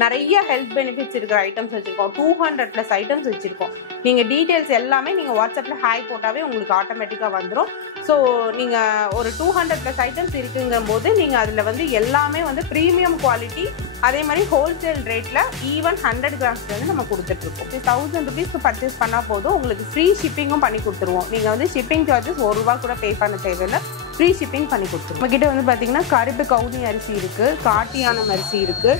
நிறைய health benefits இருக்கிற items வச்சிருக்கோம். 200+ ஐட்டம்ஸ் வச்சிருக்கோம். நீங்க டீடைல்ஸ் எல்லாமே நீங்க வாட்ஸ்அப்ல ஹாய் போட்டாவே உங்களுக்கு ஆட்டோமேட்டிக்கா வந்துடும். ஸோ நீங்க ஒரு 200+ ஐட்டம்ஸ் இருக்குங்கும் போது நீங்க அதுல வந்து எல்லாமே வந்து ப்ரீமியம் குவாலிட்டி, அதே மாதிரி ஹோல்சேல் ரேட்ல ஈவன் 100 கிராம்ஸ்ல வந்து நம்ம கொடுத்துட்டு இருக்கோம். 1000 rupeesக்கு பர்ச்சேஸ் பண்ணா போதும், உங்களுக்கு ஃப்ரீ ஷிப்பிங்கும் பண்ணி கொடுத்துருவோம். நீங்க வந்து ஷிப்பிங் சார்ஜஸ் ₹1 கூட பே பண்ண தேவையில்லை, ஃப்ரீ ஷிப்பிங் பண்ணி கொடுத்துருவோம். நம்ம கிட்ட வந்து பார்த்தீங்கன்னா கருப்பு கவுனி அரிசி இருக்கு, காட்டியானம் அரிசி இருக்கு,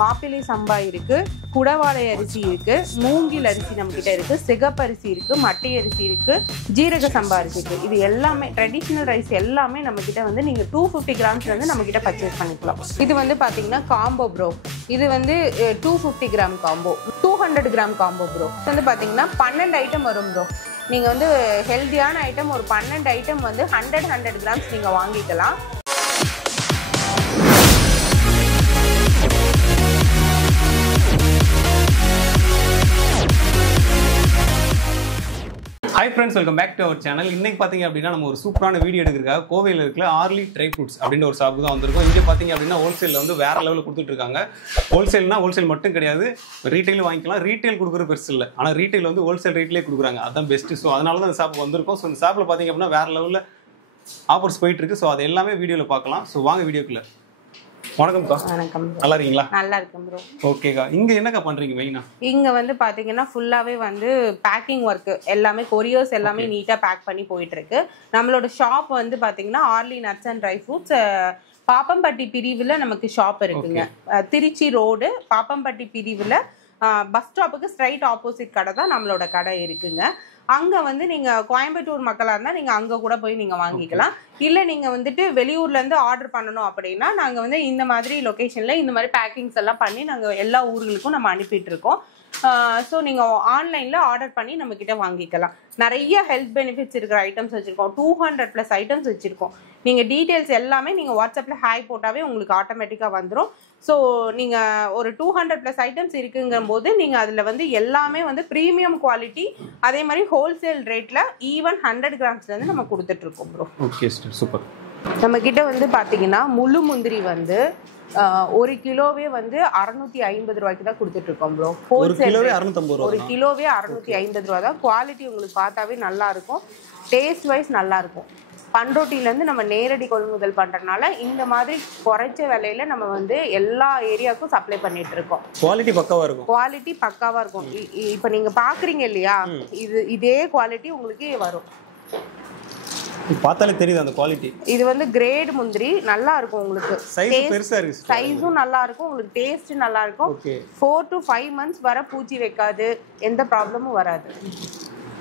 மாப்பிள்ளை சம்பா இருக்கு, குடவாழை அரிசி இருக்கு, மூங்கில் அரிசி நம்ம கிட்ட இருக்கு, சிகப்பு அரிசி இருக்கு, மட்டை அரிசி இருக்கு, ஜீரக சம்பா அரிசி இருக்கு. இது எல்லாமே ட்ரெடிஷ்னல் ரைஸ் எல்லாமே நம்ம கிட்ட வந்து நீங்க 250 கிராம்ஸ்ல இருந்து நம்ம கிட்ட பர்ச்சேஸ் பண்ணிக்கலாம். இது வந்து பாத்தீங்கன்னா காம்போ ப்ரோ, இது வந்து 250 gram combo, 200 gram combo bro. இது வந்து பாத்தீங்கன்னா 12 ஐட்டம் வரும் ப்ரோ. நீங்க வந்து ஹெல்தியான ஐட்டம் ஒரு 12 ஐட்டம் வந்து 100 கிராம்ஸ் நீங்க வாங்கிக்கலாம். Hi friends, welcome back to our channel. இன்னைக்கு பார்த்தீங்க அப்படின்னா நம்ம ஒரு சூப்பரான வீடியோ எடுக்கிறதுக்காக கோவையில் இருக்கிற ஆர்லி ட்ரை ஃப்ரூட்ஸ் அப்படின்ற ஒரு ஷாப்புக்கு தான் வந்திருக்கோம். இங்கே பார்த்தீங்க அப்படின்னா ஹோல்சேலில் வந்து வேறு லெவலில் கொடுத்துட்டு இருக்காங்க. ஹோல்சேல்னா ஹோல்சேல் மட்டும் கிடையாது, ரீட்டைலும் வாங்கிக்கலாம். ரீட்டைல் கொடுக்குற பெருசு இல்லை, ஆனால் ரீட்டைல் வந்து ஹோல்சேல் ரேட்லேயே கொடுக்குறாங்க, அதுதான் பெஸ்ட்டு. ஸோ அதனால தான் இந்த ஷாப்புக்கு வந்திருக்கோம். ஸோ இந்த ஷாப்பில் பார்த்தீங்க அப்படின்னா வேறு லெவலில் ஆஃபர்ஸ் போயிட்டு இருக்கு. ஸோ அது எல்லாமே வீடியோவில் பார்க்கலாம். ஸோ வாங்க வீடியோக்குள்ள. வணக்கம்க்கா. வணக்கம். நல்லா இருக்கீங்களா? நல்லா இருக்கும் ப்ரோ. ஓகேக்கா. இங்க என்னக்கா பண்றீங்க மெயினா? இங்க வந்து பாத்தீங்கன்னா ஃபுல்லாவே வந்து பேக்கிங் ஒர்க், எல்லாமே கொரியர்ஸ் எல்லாமே நீட்டா பேக் பண்ணி போயிட்டு இருக்கு. நம்மளோட ஷாப் வந்து பாத்தீங்கன்னா ஆர்லி nuts and dry fruits Pappampatti பிரிவுல நமக்கு ஷாப் இருக்குங்க. திருச்சி ரோடு பாப்பம்பட்டி பிரிவுல பஸ் ஸ்டாப்புக்கு ஸ்ட்ரைட் ஆப்போசிட் கடை தான் நம்மளோட கடை இருக்குங்க. அங்க வந்து நீங்க கோயம்புத்தூர் மக்களா இருந்தா நீங்க அங்க கூட போய் நீங்க வாங்கிக்கலாம். இல்ல நீங்க வந்துட்டு வெளியூர்ல இருந்து ஆர்டர் பண்ணணும் அப்படின்னா நாங்க வந்து இந்த மாதிரி லொகேஷன்ல இந்த மாதிரி பேக்கிங்ஸ் எல்லாம் பண்ணி நாங்க எல்லா ஊர்களுக்கும் நம்ம அனுப்பிட்டு இருக்கோம். ஸோ நீங்க ஆன்லைன்ல ஆர்டர் பண்ணி நம்ம கிட்ட வாங்கிக்கலாம். நிறைய ஹெல்த் பெனிஃபிட்ஸ் இருக்கிற ஐட்டம்ஸ் வச்சிருக்கோம். 200+ ஐட்டம்ஸ் வச்சிருக்கோம். நீங்க டீடைல்ஸ் எல்லாமே நீங்க வாட்ஸ்அப்ல ஹாய் போட்டாவே உங்களுக்கு ஆட்டோமேட்டிக்கா வந்துடும். ஸோ நீங்க ஒரு 200+ ஐட்டம்ஸ் இருக்குங்கும் போது நீங்க அதுல வந்து எல்லாமே வந்து ப்ரீமியம் குவாலிட்டி, அதே மாதிரி ஹோல்சேல் ரேட்ல ஈவன் 100 கிராம்ஸ்ல இருந்து நம்ம கொடுத்துட்டு இருக்கோம் ப்ரோ. Okay super. நம்ம கிட்ட வந்து பாத்தீங்கன்னா முழு முந்திரி வந்து 1 கிலோவே வந்து 650 ரூபாய்க்கு தான் கொடுத்துட்டு இருக்கோம் ப்ரோ. ஹோல்சேல் 1 கிலோவே 650 ரூபா தான். குவாலிட்டி உங்களுக்கு பார்த்தாவே நல்லா இருக்கும், டேஸ்ட் வைஸ் நல்லா இருக்கும். பண்ருட்டில இருந்து நம்ம நேரடி கொள்முதல் பண்றதுனால இந்த மாதிரி குறைச்ச விலையில நம்ம வந்து எல்லா ஏரியாவுக்கும் சப்ளை பண்ணிட்டு இருக்கோம். குவாலிட்டி பக்காவா இருக்கும். குவாலிட்டி பக்காவா இருக்கும். இப்ப நீங்க பாக்குறீங்க இல்லையா, இதே குவாலிட்டி உங்களுக்கு வரும். பார்த்தாலே தெரியுது அந்த குவாலிட்டி. இது வந்து கிரேட் முந்திரி, நல்லா இருக்கும் உங்களுக்கு. சைஸ் பெருசா இருக்கு, சைஸும் நல்லா இருக்கும், உங்களுக்கு டேஸ்ட் நல்லா இருக்கும். 4 to 5 months வர பூச்சி வைக்காது, எந்த ப்ராப்ளமும் வராது.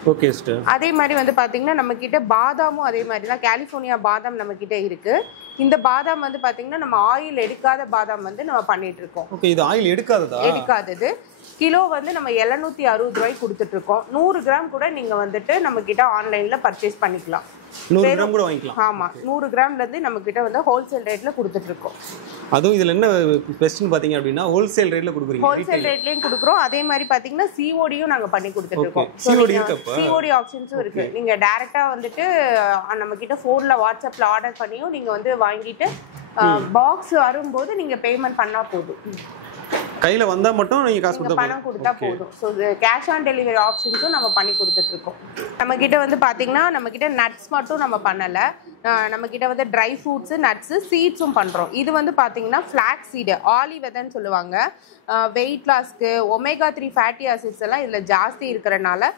Okay sister. அதே மாதிரி வந்து பாத்தீங்கன்னா நம்ம கிட்ட பாதாமும் அதே மாதிரி தான், கலிஃபோர்னியா பாதாம் நம்ம கிட்ட இருக்கு. இந்த பாதாம் வந்து பாத்தீங்கன்னா நம்ம ஆயில் எடுக்காத பாதாம் வந்து நம்ம பண்ணிட்டு இருக்கோம். ஓகே, இது ஆயில் எடுக்காததா? எடுக்காதது. கிலோ வந்து நம்ம 760 ரூபாய்க்கு கொடுத்துட்டு இருக்கோம். 100 கிராம் கூட நீங்க வந்துட்டு நம்ம கிட்ட ஆன்லைன்ல பர்ச்சேஸ் பண்ணிக்கலாம். 100 கிராம் கூட வாங்கிக்கலாம். ஆமா, 100 கிராம்ல இருந்து நம்ம கிட்ட வந்து ஹோல்சேல் ரேட்ல கொடுத்துட்டு இருக்கோம். அதுவும் இதுல என்ன பெஸ்ட்னு பாத்தீங்க அப்படின்னா ஹோல்சேல் ரேட்ல கொடுக்குறீங்க. ஹோல்சேல் ரேட்லயும் கொடுக்குறோம். அதே மாதிரி பாத்தீங்கன்னா சிஓடியும் நாங்க பண்ணி கொடுத்துட்டு இருக்கோம். சிஓடி ஆப்ஷன்ஸும் இருக்கு. நீங்க டைரக்டா வந்துட்டு நம்ம கிட்ட போன்ல வாட்ஸ்அப்ல ஆர்டர் பண்ணியும் நீங்க வந்து வாங்கிட்டு பாக்ஸ் வரும்போது நீங்க பேமெண்ட் பண்ணா போதும். கையில வந்தா மட்டும் நீங்க காசு கொடுத்தா பணம் கொடுத்தா போதும். ஸோ கேஷ் ஆன் டெலிவரி ஆப்ஷன்ஸும் நம்ம பண்ணி கொடுத்துட்டு இருக்கோம். நம்ம கிட்ட வந்து பாத்தீங்கன்னா நம்ம கிட்ட நட்ஸ் மட்டும் நம்ம பண்ணல, நம்ம கிட்ட வந்து ட்ரை ஃப்ரூட்ஸ், நட்ஸ், சீட்ஸும் பண்றோம். இது வந்து பாத்தீங்கன்னா ஃபிளாக்ஸ் சீடு, ஆலி விதைன்னு சொல்லுவாங்க. வெயிட் லாஸ்க்கு, ஒமேகா 3 ஃபேட்டி ஆசிட்ஸ் எல்லாம் இதுல ஜாஸ்தி இருக்கிறனால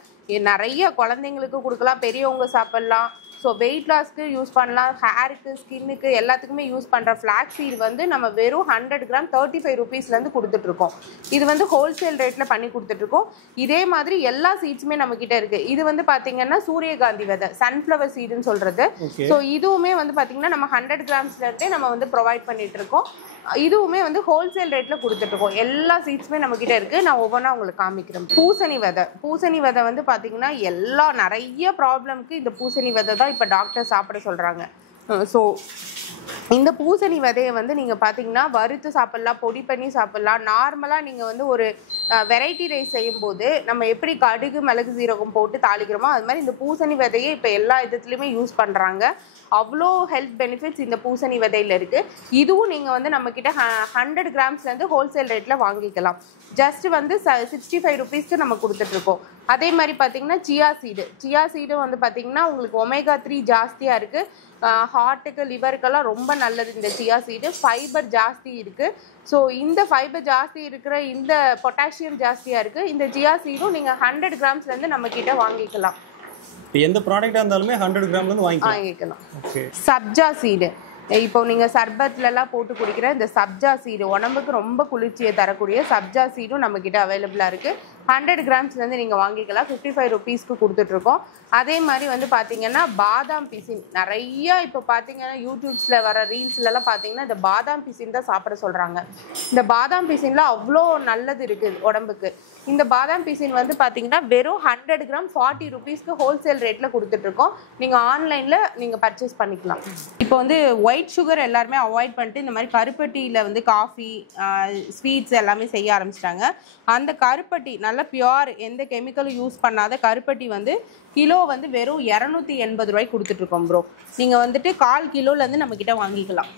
நிறைய குழந்தைங்களுக்கு கொடுக்கலாம், பெரியவங்க சாப்பிடலாம். ஸோ வெயிட் லாஸ்க்கு யூஸ் பண்ணலாம், ஹேருக்கு, ஸ்கின்னுக்கு எல்லாத்துக்குமே யூஸ் பண்ணுற ஃப்ளாக்ஸ் சீட் வந்து நம்ம வெறும் 100 கிராம் 35 ரூபீஸ்லேருந்து கொடுத்துட்ருக்கோம். இது வந்து ஹோல்சேல் ரேட்டில் பண்ணி கொடுத்துட்ருக்கோம். இதே மாதிரி எல்லா சீட்ஸுமே நம்மக்கிட்ட இருக்குது. இது வந்து பார்த்தீங்கன்னா சூரியகாந்தி விதை, சன்ஃப்ளவர் சீடுன்னு சொல்கிறது. ஸோ இதுவுமே வந்து பார்த்தீங்கன்னா நம்ம 100 கிராம்ஸ்லேருந்தே நம்ம வந்து ப்ரொவைட் பண்ணிட்டு இருக்கோம். இதுவுமே வந்து ஹோல்சேல் ரேட்டில் கொடுத்துட்ருக்கோம். எல்லா சீட்ஸுமே நம்மக்கிட்ட இருக்குது. நான் ஒவ்வொன்றா உங்களுக்கு காமிக்கிறேன். பூசணி விதை, பூசணி விதை வந்து பார்த்தீங்கன்னா நிறைய ப்ராப்ளம்க்கு இந்த பூசணி விதை தான் இப்போ டாக்டர் சாப்பிட சொல்கிறாங்க. ஸோ இந்த பூசணி விதையை வந்து நீங்கள் பார்த்தீங்கன்னா வறுத்து சாப்பிட்லாம், பொடி பண்ணி சாப்பிட்லாம். நார்மலாக நீங்கள் வந்து ஒரு வெரைட்டி ரைஸ் செய்யும்போது நம்ம எப்படி கடுகு மிளகு சீரகம் போட்டு தாளிக்கிறோமோ அது மாதிரி இந்த பூசணி விதையை இப்போ எல்லா இதுலேயுமே யூஸ் பண்ணுறாங்க. அவ்வளோ ஹெல்த் பெனிஃபிட்ஸ் இந்த பூசணி விதையில் இருக்குது. இதுவும் நீங்கள் வந்து நம்மக்கிட்ட 100 கிராம்ஸ்லேருந்து ஹோல்சேல் ரேட்டில் வாங்கிக்கலாம். ஜஸ்ட் வந்து 65 ருபீஸ்க்கு நம்ம கொடுத்துட்ருக்கோம். அதே மாதிரி பார்த்தீங்கன்னா சியா சீடும் வந்து பார்த்தீங்கன்னா உங்களுக்கு ஒமேகா 3 ஜாஸ்தியாக இருக்குது. ஹார்ட்டுக்கு லிவருக்கெல்லாம் ரொம்ப நல்லது இந்த சியா சீடு. ஃபைபர் ஜாஸ்தி இருக்குது. ஸோ இந்த ஃபைபர் ஜாஸ்தி இருக்கிற இந்த பொட்டாசியம் ஜாஸ்தியாக இருக்குது. இந்த சியா சீடும் நீங்கள் 100 கிராம்ஸ்லேருந்து நம்மக்கிட்ட வாங்கிக்கலாம். எந்த ப்ராடக்டாக இருந்தாலுமே 100 கிராம்லேருந்து வாங்கிக்கலாம். சப்ஜா சீடு இப்போ நீங்கள் சர்பத்லலாம் போட்டு குடிக்கிற இந்த சப்ஜா சீடு உடம்புக்கு ரொம்ப குளிர்ச்சியை தரக்கூடிய சப்ஜா சீடும் நம்மக்கிட்ட அவைலபிளாக இருக்குது. 100 கிராம்ஸ்லேருந்து நீங்கள் வாங்கிக்கலாம். 55 ருபீஸ்க்கு கொடுத்துட்ருக்கோம். அதே மாதிரி வந்து பார்த்தீங்கன்னா பாதாம் பிசின் நிறையா இப்போ பார்த்தீங்கன்னா யூடியூப்ஸில் வர ரீல்ஸ்லலாம் பார்த்தீங்கன்னா இந்த பாதாம் பிசின் தான் சாப்பிட சொல்கிறாங்க. இந்த பாதாம் பிசின்ல அவ்வளோ நல்லது இருக்குது உடம்புக்கு. இந்த பாதாம் பிசின் வந்து பார்த்தீங்கன்னா வெறும் 100 கிராம் 40 ருபீஸ்க்கு ஹோல்சேல் ரேட்டில் கொடுத்துட்ருக்கோம். நீங்கள் ஆன்லைனில் நீங்கள் பர்ச்சேஸ் பண்ணிக்கலாம். இப்போ வந்து ஒயிட் சுகர் எல்லாருமே அவாய்ட் பண்ணிட்டு இந்த மாதிரி கருப்பட்டியில் வந்து காஃபி ஸ்வீட்ஸ் எல்லாமே செய்ய ஆரம்பிச்சிட்டாங்க. அந்த கருப்பட்டி நல்ல பியோர் எந்த கெமிக்கலும் யூஸ் பண்ணாத கருப்பட்டி வந்து கிலோ வந்து வெறும் 280 ரூபாய்க்கு கொடுத்துட்ருக்கோம் ப்ரோ. நீங்கள் வந்துட்டு 1/4 கிலோலேருந்து நம்மக்கிட்ட வாங்கிக்கலாம்.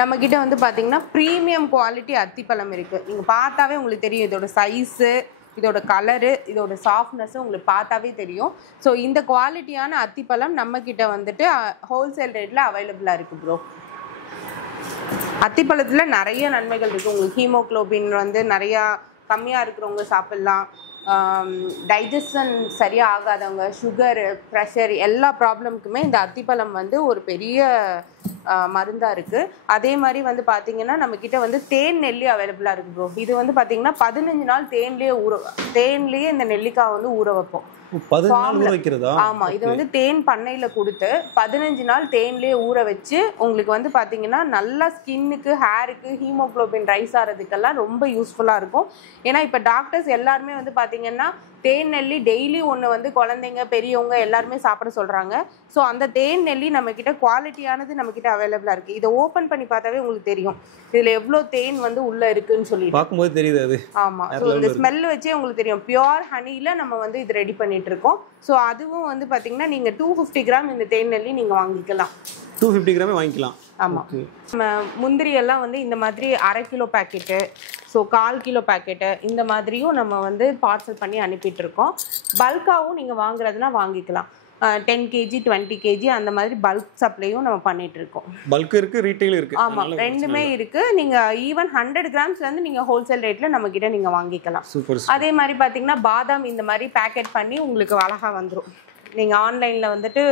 நம்மக்கிட்ட வந்து பார்த்தீங்கன்னா ப்ரீமியம் குவாலிட்டி அத்திப்பழம் இருக்குது. நீங்கள் பார்த்தாவே உங்களுக்கு தெரியும் இதோட சைஸு, இதோட கலரு, இதோட சாஃப்ட்னஸ்ஸு உங்களுக்கு பார்த்தாவே தெரியும். ஸோ இந்த குவாலிட்டியான அத்திப்பழம் நம்மக்கிட்ட வந்துட்டு ஹோல்சேல் ரேட்டில் அவைலபிளாக இருக்குது ப்ரோ. அத்திப்பழத்தில் நிறைய நன்மைகள் இருக்குது. உங்களுக்கு ஹீமோக்ளோபின் வந்து நிறையா கம்மியாக இருக்கிறவங்க சாப்பிட்லாம். டைஜஷன் சரியாக ஆகாதவங்க, சுகரு, ப்ரெஷர் எல்லா ப்ராப்ளமுக்குமே இந்த அத்திப்பழம் வந்து ஒரு பெரிய மருந்தாக இருக்குது. அதே மாதிரி வந்து பார்த்திங்கன்னா நம்மக்கிட்ட வந்து தேன் நெல்லி அவைலபிளாக இருக்குது ப்ரோ. இது வந்து பார்த்திங்கன்னா 15 நாள் தேன்லேயே இந்த நெல்லிக்காய் வந்து ஊற வைப்போம். ஆமா, இது வந்து தேன் பண்ணையில கொடுத்து 15 நாள் தேன்லயே ஊற வச்சு உங்களுக்கு வந்து பாத்தீங்கன்னா நல்லா ஸ்கின்னுக்கு, ஹேருக்கு, ஹீமோக்ளோபின் ரைஸ் ஆகிறதுக்கெல்லாம் ரொம்ப யூஸ்ஃபுல்லா இருக்கும். ஏன்னா இப்ப டாக்டர்ஸ் எல்லாருமே வந்து பாத்தீங்கன்னா தேன் நெல்லி டெய்லி ஒன்று வந்து குழந்தைங்க பெரியவங்க எல்லாருமே சாப்பிட சொல்கிறாங்க. ஸோ அந்த தேன் நெல்லி நம்மக்கிட்ட குவாலிட்டியானது நம்மக்கிட்ட அவைலபிளாக இருக்குது. இதை ஓப்பன் பண்ணி பார்த்தாவே உங்களுக்கு தெரியும் இதில் எவ்வளோ தேன் வந்து உள்ளே இருக்குன்னு சொல்லி பார்க்கும்போது தெரியுது அது. ஆமாம், ஸோ இந்த ஸ்மெல் வச்சே உங்களுக்கு தெரியும். பியோர் ஹனியில் நம்ம வந்து இது ரெடி பண்ணிட்டு இருக்கோம். ஸோ அதுவும் வந்து பார்த்தீங்கன்னா நீங்கள் 250 கிராம் இந்த தேன் நெல்லி நீங்கள் வாங்கிக்கலாம். 250 கிராமே வாங்கிக்கலாம். ஆமாம், நம்ம முந்திரி எல்லாம் வந்து இந்த மாதிரி 1/2 kilo packet, so 1/4 kilo packet இந்த மாதிரியும் நம்ம வந்து பார்சல் பண்ணி அனுப்பிட்டுருக்கோம். பல்காகவும் நீங்கள் வாங்குறதுனா வாங்கிக்கலாம். 10 kg 20 kg அந்த மாதிரி பல்க் சப்ளையும் நம்ம பண்ணிட்டு இருக்கோம். பல்க் இருக்கு, ரீட்டைல் இருக்கு. ஆமாம், ரெண்டுமே இருக்கு. நீங்க ஈவன் 100 கிராம்ஸ்ல இருந்து நீங்க ஹோல்சேல் ரேட்ல நம்ம கிட்ட நீங்க வாங்கிக்கலாம். அதே மாதிரி பாத்தீங்கன்னா பாதாம் இந்த மாதிரி பேக்கெட் பண்ணி உங்களுக்கு அழகா வந்துடும். நீங்க ஆன்லைன்ல வந்துட்டு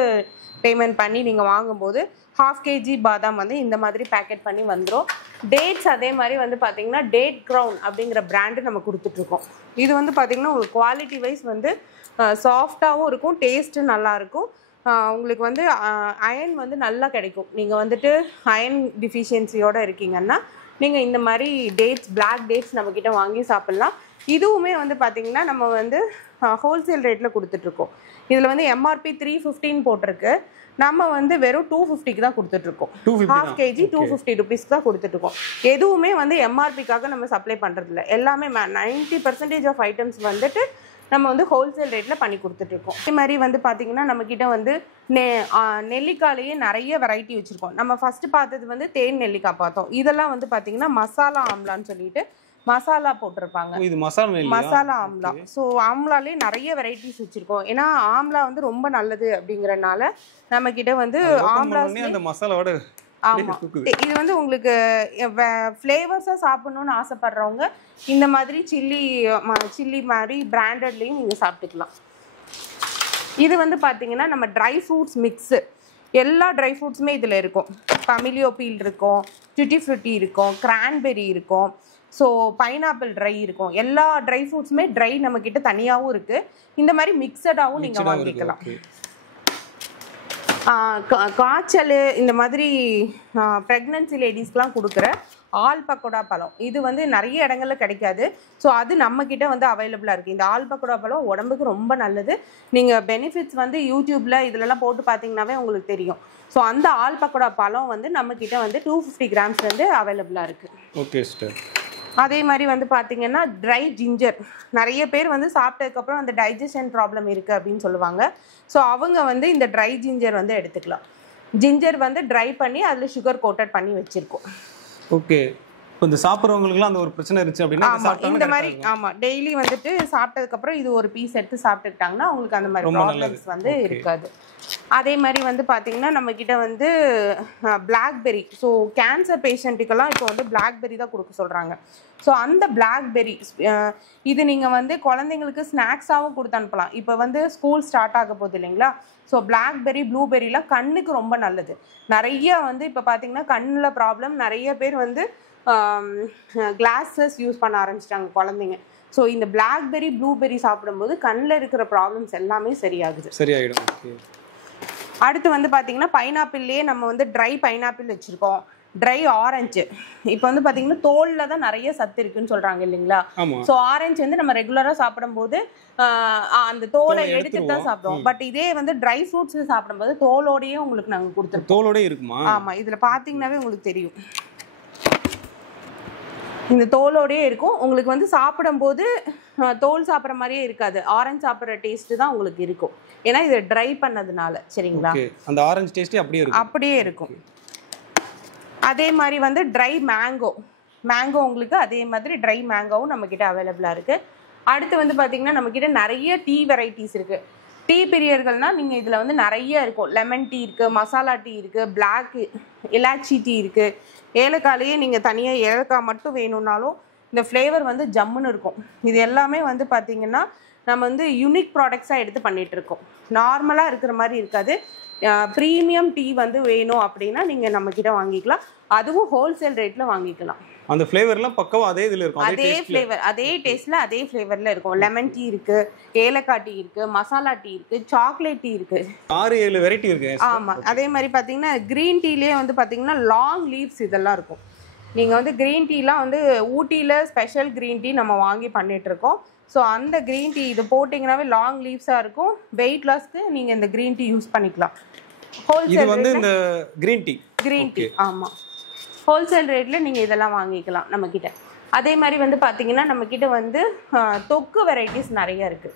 பேமெண்ட் பண்ணி நீங்க வாங்கும்போது 1/2 kg பாதாம் வந்து இந்த மாதிரி பேக்கெட் பண்ணி வந்துடும். டேட்ஸ் அதே மாதிரி வந்து பார்த்தீங்கன்னா டேட் க்ரௌன் அப்படிங்கிற பிராண்டு நம்ம கொடுத்துட்ருக்கோம். இது வந்து பார்த்தீங்கன்னா உங்களுக்கு குவாலிட்டி வைஸ் வந்து சாஃப்டாகவும் இருக்கும், டேஸ்ட்டு நல்லாயிருக்கும். உங்களுக்கு வந்து அயன் வந்து நல்லா கிடைக்கும். நீங்கள் வந்துட்டு அயன் டிஃபிஷியன்சியோடு இருக்கீங்கன்னா நீங்கள் இந்த மாதிரி டேட்ஸ், பிளாக் டேட்ஸ் நம்மக்கிட்ட வாங்கி சாப்பிட்லாம். இதுவுமே வந்து பார்த்திங்கன்னா நம்ம வந்து ஹோல்சேல் ரேட்டில் கொடுத்துட்ருக்கோம். இதில் வந்து MRP 315 போட்டிருக்கு. நம்ம வந்து வெறும் 250க்கு தான் கொடுத்துட்ருக்கோம். 1/2 kg 250 ருபீஸ்க்கு தான் கொடுத்துட்ருக்கோம். எதுவுமே வந்து MRPக்காக நம்ம சப்ளை பண்ணுறதில்ல. எல்லாமே 90% ஆஃப் ஐட்டம்ஸ் வந்துட்டு நம்ம வந்து ஹோல்சேல் ரேட்டில் பண்ணி கொடுத்துட்ருக்கோம். அதே மாதிரி வந்து பார்த்திங்கன்னா நம்மக்கிட்ட வந்து நெல்லிக்காயிலேயே நிறைய வெரைட்டி வச்சுருக்கோம். நம்ம ஃபஸ்ட்டு பார்த்தது வந்து தேன் நெல்லிக்காய் பார்த்தோம். இதெல்லாம் வந்து பார்த்திங்கன்னா மசாலா ஆம்லான்னு சொல்லிட்டு மசாலா போட்டிருப்பாங்க. இது மசாலா ஆம்லா. ஸோ ஆம்லாலே நிறைய வெரைட்டிஸ் வச்சிருக்கோம். ஏன்னா ஆம்லா வந்து ரொம்ப நல்லது அப்படிங்கறனால நம்ம கிட்ட வந்து ஆம்லா அந்த மசாலாவோட. ஆமா, இது வந்து உங்களுக்கு ஃப்ளேவர்ஸா சாப்பிடணும்னு ஆசைப்படுறவங்க இந்த மாதிரி சில்லி மாதிரி பிராண்டட்லயும் நீங்க சாப்பிட்டுக்கலாம். இது வந்து பாத்தீங்கன்னா நம்ம ட்ரை ஃப்ரூட்ஸ் மிக்ஸ், எல்லா ட்ரை ஃப்ரூட்ஸுமே இதில் இருக்கும். பமிலியோ பீல் இருக்கும், டுட்டி ஃப்ரூட்டி இருக்கும், கிரான்பெரி இருக்கும், ஸோ பைனாப்பிள் ட்ரை இருக்கும். எல்லா ட்ரை ஃப்ரூட்ஸுமே ட்ரை நம்மக்கிட்ட தனியாகவும் இருக்குது. இந்த மாதிரி மிக்சடாகவும் நீங்கள் வாங்கிக்கலாம். காய்ச்சல் இந்த மாதிரி ப்ரெக்னன்சி லேடிஸ்க்கெலாம் கொடுக்குற ஆல் பக்கோடா பழம். இது வந்து நிறைய இடங்கள்ல கிடைக்காது. ஸோ அது நம்ம கிட்ட வந்து அவைலபிளாக இருக்குது. இந்த ஆல் பக்கோடா பழம் உடம்புக்கு ரொம்ப நல்லது. நீங்கள் பெனிஃபிட்ஸ் வந்து யூடியூப்ல இதுலலாம் போட்டு பார்த்தீங்கன்னாவே உங்களுக்கு தெரியும். ஸோ அந்த ஆல் பக்கோடா பழம் வந்து நம்ம கிட்ட வந்து 250 கிராம்ஸ் வந்து அவைலபிளாக இருக்குது. Okay sister. அதே மாதிரி வந்து பார்த்தீங்கன்னா ட்ரை ஜிஞ்சர். நிறைய பேர் வந்து சாப்பிட்டதுக்கப்புறம் அந்த டைஜஷன் ப்ராப்ளம் இருக்குது அப்படின்னு சொல்லுவாங்க. ஸோ அவங்க வந்து இந்த ட்ரை ஜிஞ்சர் வந்து எடுத்துக்கலாம். ஜிஞ்சர் வந்து ட்ரை பண்ணி அதில் சுகர் கோட்டட் பண்ணி வச்சுருக்கோம். ஓகே. இப்போ இந்த சாப்பிட்றவங்களுக்குலாம் அந்த ஒரு பிரச்சனை இருந்துச்சு அப்படின்னா இந்த மாதிரி டெய்லி வந்துட்டு சாப்பிட்டதுக்கப்புறம் இது ஒரு பீஸ் எடுத்து சாப்பிட்டுக்கிட்டாங்கன்னா அவங்களுக்கு அந்த மாதிரி ப்ராப்ளம்ஸ் வந்து இருக்காது. அதே மாதிரி வந்து பார்த்தீங்கன்னா நம்மக்கிட்ட வந்து பிளாக்பெரி. ஸோ கேன்சர் பேஷண்ட்டுக்கெல்லாம் இப்போ வந்து பிளாக்பெரி தான் கொடுக்க சொல்கிறாங்க. ஸோ அந்த பிளாக்பெரி இது நீங்கள் வந்து குழந்தைங்களுக்கு ஸ்நாக்ஸாகவும் கொடுத்து அனுப்பலாம். இப்போ வந்து ஸ்கூல் ஸ்டார்ட் ஆக போகுது இல்லைங்களா? ஸோ பிளாக்பெரி ப்ளூபெரிலாம் கண்ணுக்கு ரொம்ப நல்லது. நிறைய வந்து இப்போ பார்த்தீங்கன்னா கண்ணில் ப்ராப்ளம், நிறைய பேர் வந்து கிளாஸஸ் யூஸ் பண்ண ஆரம்பிச்சிட்டாங்க குழந்தைங்க. ஸோ இந்த பிளாக்பெரி ப்ளூபெரி சாப்பிடும்போது கண்ணில் இருக்கிற ப்ராப்ளம்ஸ் எல்லாமே சரியாகிடும். அடுத்து வந்து பார்த்தீங்கன்னா பைனாப்பிள்லேயே நம்ம வந்து ட்ரை பைனாப்பிள் வச்சுருக்கோம், ட்ரை ஆரஞ்சு. இப்போ வந்து பார்த்தீங்கன்னா தோலில் தான் நிறைய சத்து இருக்குன்னு சொல்கிறாங்க இல்லைங்களா? ஸோ ஆரஞ்சு வந்து நம்ம ரெகுலராக சாப்பிடும்போது அந்த தோலை எடுத்துட்டு தான் சாப்பிடுவோம். பட் இதே வந்து ட்ரை ஃப்ரூட்ஸ் சாப்பிடும்போது தோலோடையே உங்களுக்கு நாங்கள் கொடுத்துருக்கோம். தோலோடய இருக்குமா? ஆமாம், இதில் பார்த்தீங்கன்னாவே உங்களுக்கு தெரியும், இந்த தோலோடயே இருக்கும். உங்களுக்கு வந்து சாப்பிடும்போது தோல் சாப்பிட்ற மாதிரியே இருக்காது, ஆரஞ்சு சாப்பிட்ற டேஸ்ட்டு தான் உங்களுக்கு இருக்கும். ஏன்னா இது ட்ரை பண்ணதுனால. சரிங்களா? அந்த ஆரஞ்சு டேஸ்ட்டே அப்படியே இருக்கும். அதே மாதிரி வந்து ட்ரை மேங்கோ உங்களுக்கு அதே மாதிரி ட்ரை மேங்கோவும் நம்மக்கிட்ட அவைலபிளாக இருக்குது. அடுத்து வந்து பார்த்திங்கன்னா நம்மக்கிட்ட நிறைய டீ வெரைட்டிஸ் இருக்குது. டீ பிரியர்கள்னால் நீங்கள் இதில் வந்து நிறைய இருக்கும். லெமன் டீ இருக்குது, மசாலா டீ இருக்குது, பிளாக் இலாச்சி டீ இருக்குது. ஏலக்காயிலேயே நீங்கள் தனியாக ஏலக்காய் மட்டும் வேணும்னாலும் இந்த ஃப்ளேவர் வந்து ஜம்முன்னு இருக்கும். இது எல்லாமே வந்து பார்த்திங்கன்னா நம்ம வந்து யூனிக் ப்ராடக்ட்ஸாக எடுத்து பண்ணிகிட்ருக்கோம். நார்மலாக இருக்கிற மாதிரி இருக்காது. ப்ரீமியம் டீ வந்து வேணும் அப்படின்னா நீங்கள் நம்மக்கிட்ட வாங்கிக்கலாம். அதுவும் ஹோல்சேல் ரேட்டில் வாங்கிக்கலாம். அந்த ஃப்ளேவர்லாம் பக்கவா அதே இதில் இருக்கும், அதே ஃப்ளேவர், அதே டேஸ்ட்டில் அதே ஃப்ளேவரில் இருக்கும். லெமன் டீ இருக்குது, ஏலக்காய் டீ இருக்குது, மசாலா டீ இருக்குது, சாக்லேட் டீ இருக்குது, 6-7 வெரைட்டி இருக்குது. ஆமாம். அதே மாதிரி பார்த்தீங்கன்னா க்ரீன் டீலேயே வந்து பார்த்தீங்கன்னா லாங் லீவ்ஸ் இதெல்லாம் இருக்கும். நீங்கள் வந்து க்ரீன் டீலாம் வந்து ஊட்டியில் ஸ்பெஷல் க்ரீன் டீ நம்ம வாங்கி பண்ணிகிட்ருக்கோம். ஸோ அந்த க்ரீன் டீ இது போட்டிங்கனாவே லாங் லீவ்ஸாக இருக்கும். வெயிட் லாஸ்க்கு நீங்கள் இந்த க்ரீன் டீ யூஸ் பண்ணிக்கலாம். ஹோல்சேல் வந்து இந்த க்ரீன் டீ ஆமாம், ஹோல்சேல் ரேட்டில் நீங்கள் இதெல்லாம் வாங்கிக்கலாம் நம்மக்கிட்ட. அதே மாதிரி வந்து பார்த்தீங்கன்னா நம்மக்கிட்ட வந்து தொக்கு வெரைட்டிஸ் நிறைய இருக்குது.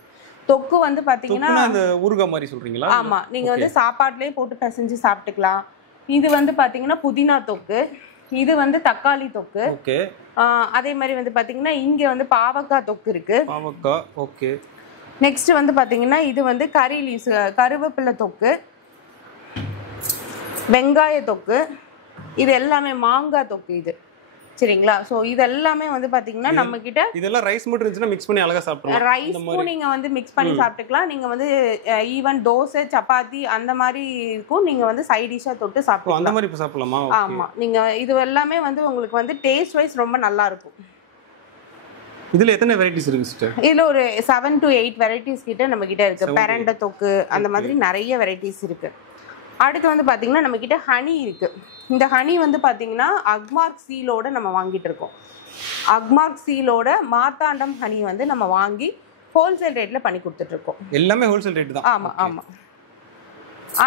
தொக்கு வந்து பார்த்தீங்கன்னா அந்த ஊறுகாய் மாதிரி சொல்கிறீங்களா? ஆமாம், நீங்கள் வந்து சாப்பாட்லேயே போட்டு பிசைஞ்சு சாப்பிட்டுக்கலாம். இது வந்து பார்த்தீங்கன்னா புதினா தொக்கு, இது வந்து தக்காளி தொக்கு. ஓகே. அதே மாதிரி வந்து பார்த்தீங்கன்னா இங்கே வந்து பாவக்காய் தொக்கு இருக்குது. பாவக்காய். ஓகே. நெக்ஸ்ட் வந்து பார்த்தீங்கன்னா இது வந்து கறி லீவ்ஸ், கருவேப்பிலை தொக்கு, வெங்காய தொக்கு, இது எல்லாமே மாங்காய் தொக்கு இது. சரிங்களா? ஸோ இது எல்லாமே வந்து பார்த்தீங்கன்னா நம்ம கிட்ட இதெல்லாம் ரைஸ் மட்டும் இருந்துச்சுன்னா மிக்ஸ் பண்ணி அழகாக சாப்பிடலாம். ரைஸ்க்கும் நீங்கள் வந்து மிக்ஸ் பண்ணி சாப்பிட்டுக்கலாம். நீங்கள் வந்து ஈவன் தோசை சப்பாத்தி அந்த மாதிரி இருக்கும், நீங்கள் வந்து சைட் டிஷ்ஷாக தொட்டு சாப்பிடலாம். அந்த மாதிரி இப்போ சாப்பிடலாமா? ஆமாம், நீங்கள் இது எல்லாமே வந்து உங்களுக்கு வந்து டேஸ்ட் வைஸ் ரொம்ப நல்லா இருக்கும். இதில் எத்தனை வெரைட்டிஸ் இருக்கு சிஸ்டர்? இதில் ஒரு 7 to 8 வெரைட்டிஸ் கிட்ட நம்ம கிட்ட இருக்கு. பெரண்டை தொக்கு அந்த மாதிரி நிறைய வெரைட்டிஸ் இருக்கு. அடுத்து வந்து பார்த்தீங்கன்னா நம்ம கிட்ட ஹனி இருக்கு. இந்த ஹனி வந்து பார்த்தீங்கன்னா அக்மார்க் சீலோட நம்ம வாங்கிட்டு இருக்கோம். அக்மார்க் சீலோட மார்த்தாண்டம் ஹனி வந்து நம்ம வாங்கி ஹோல்சேல் ரேட்ல பண்ணி கொடுத்துட்டு இருக்கோம். எல்லாமே ஹோல்சேல் ரேட் தான். ஆமா ஆமா.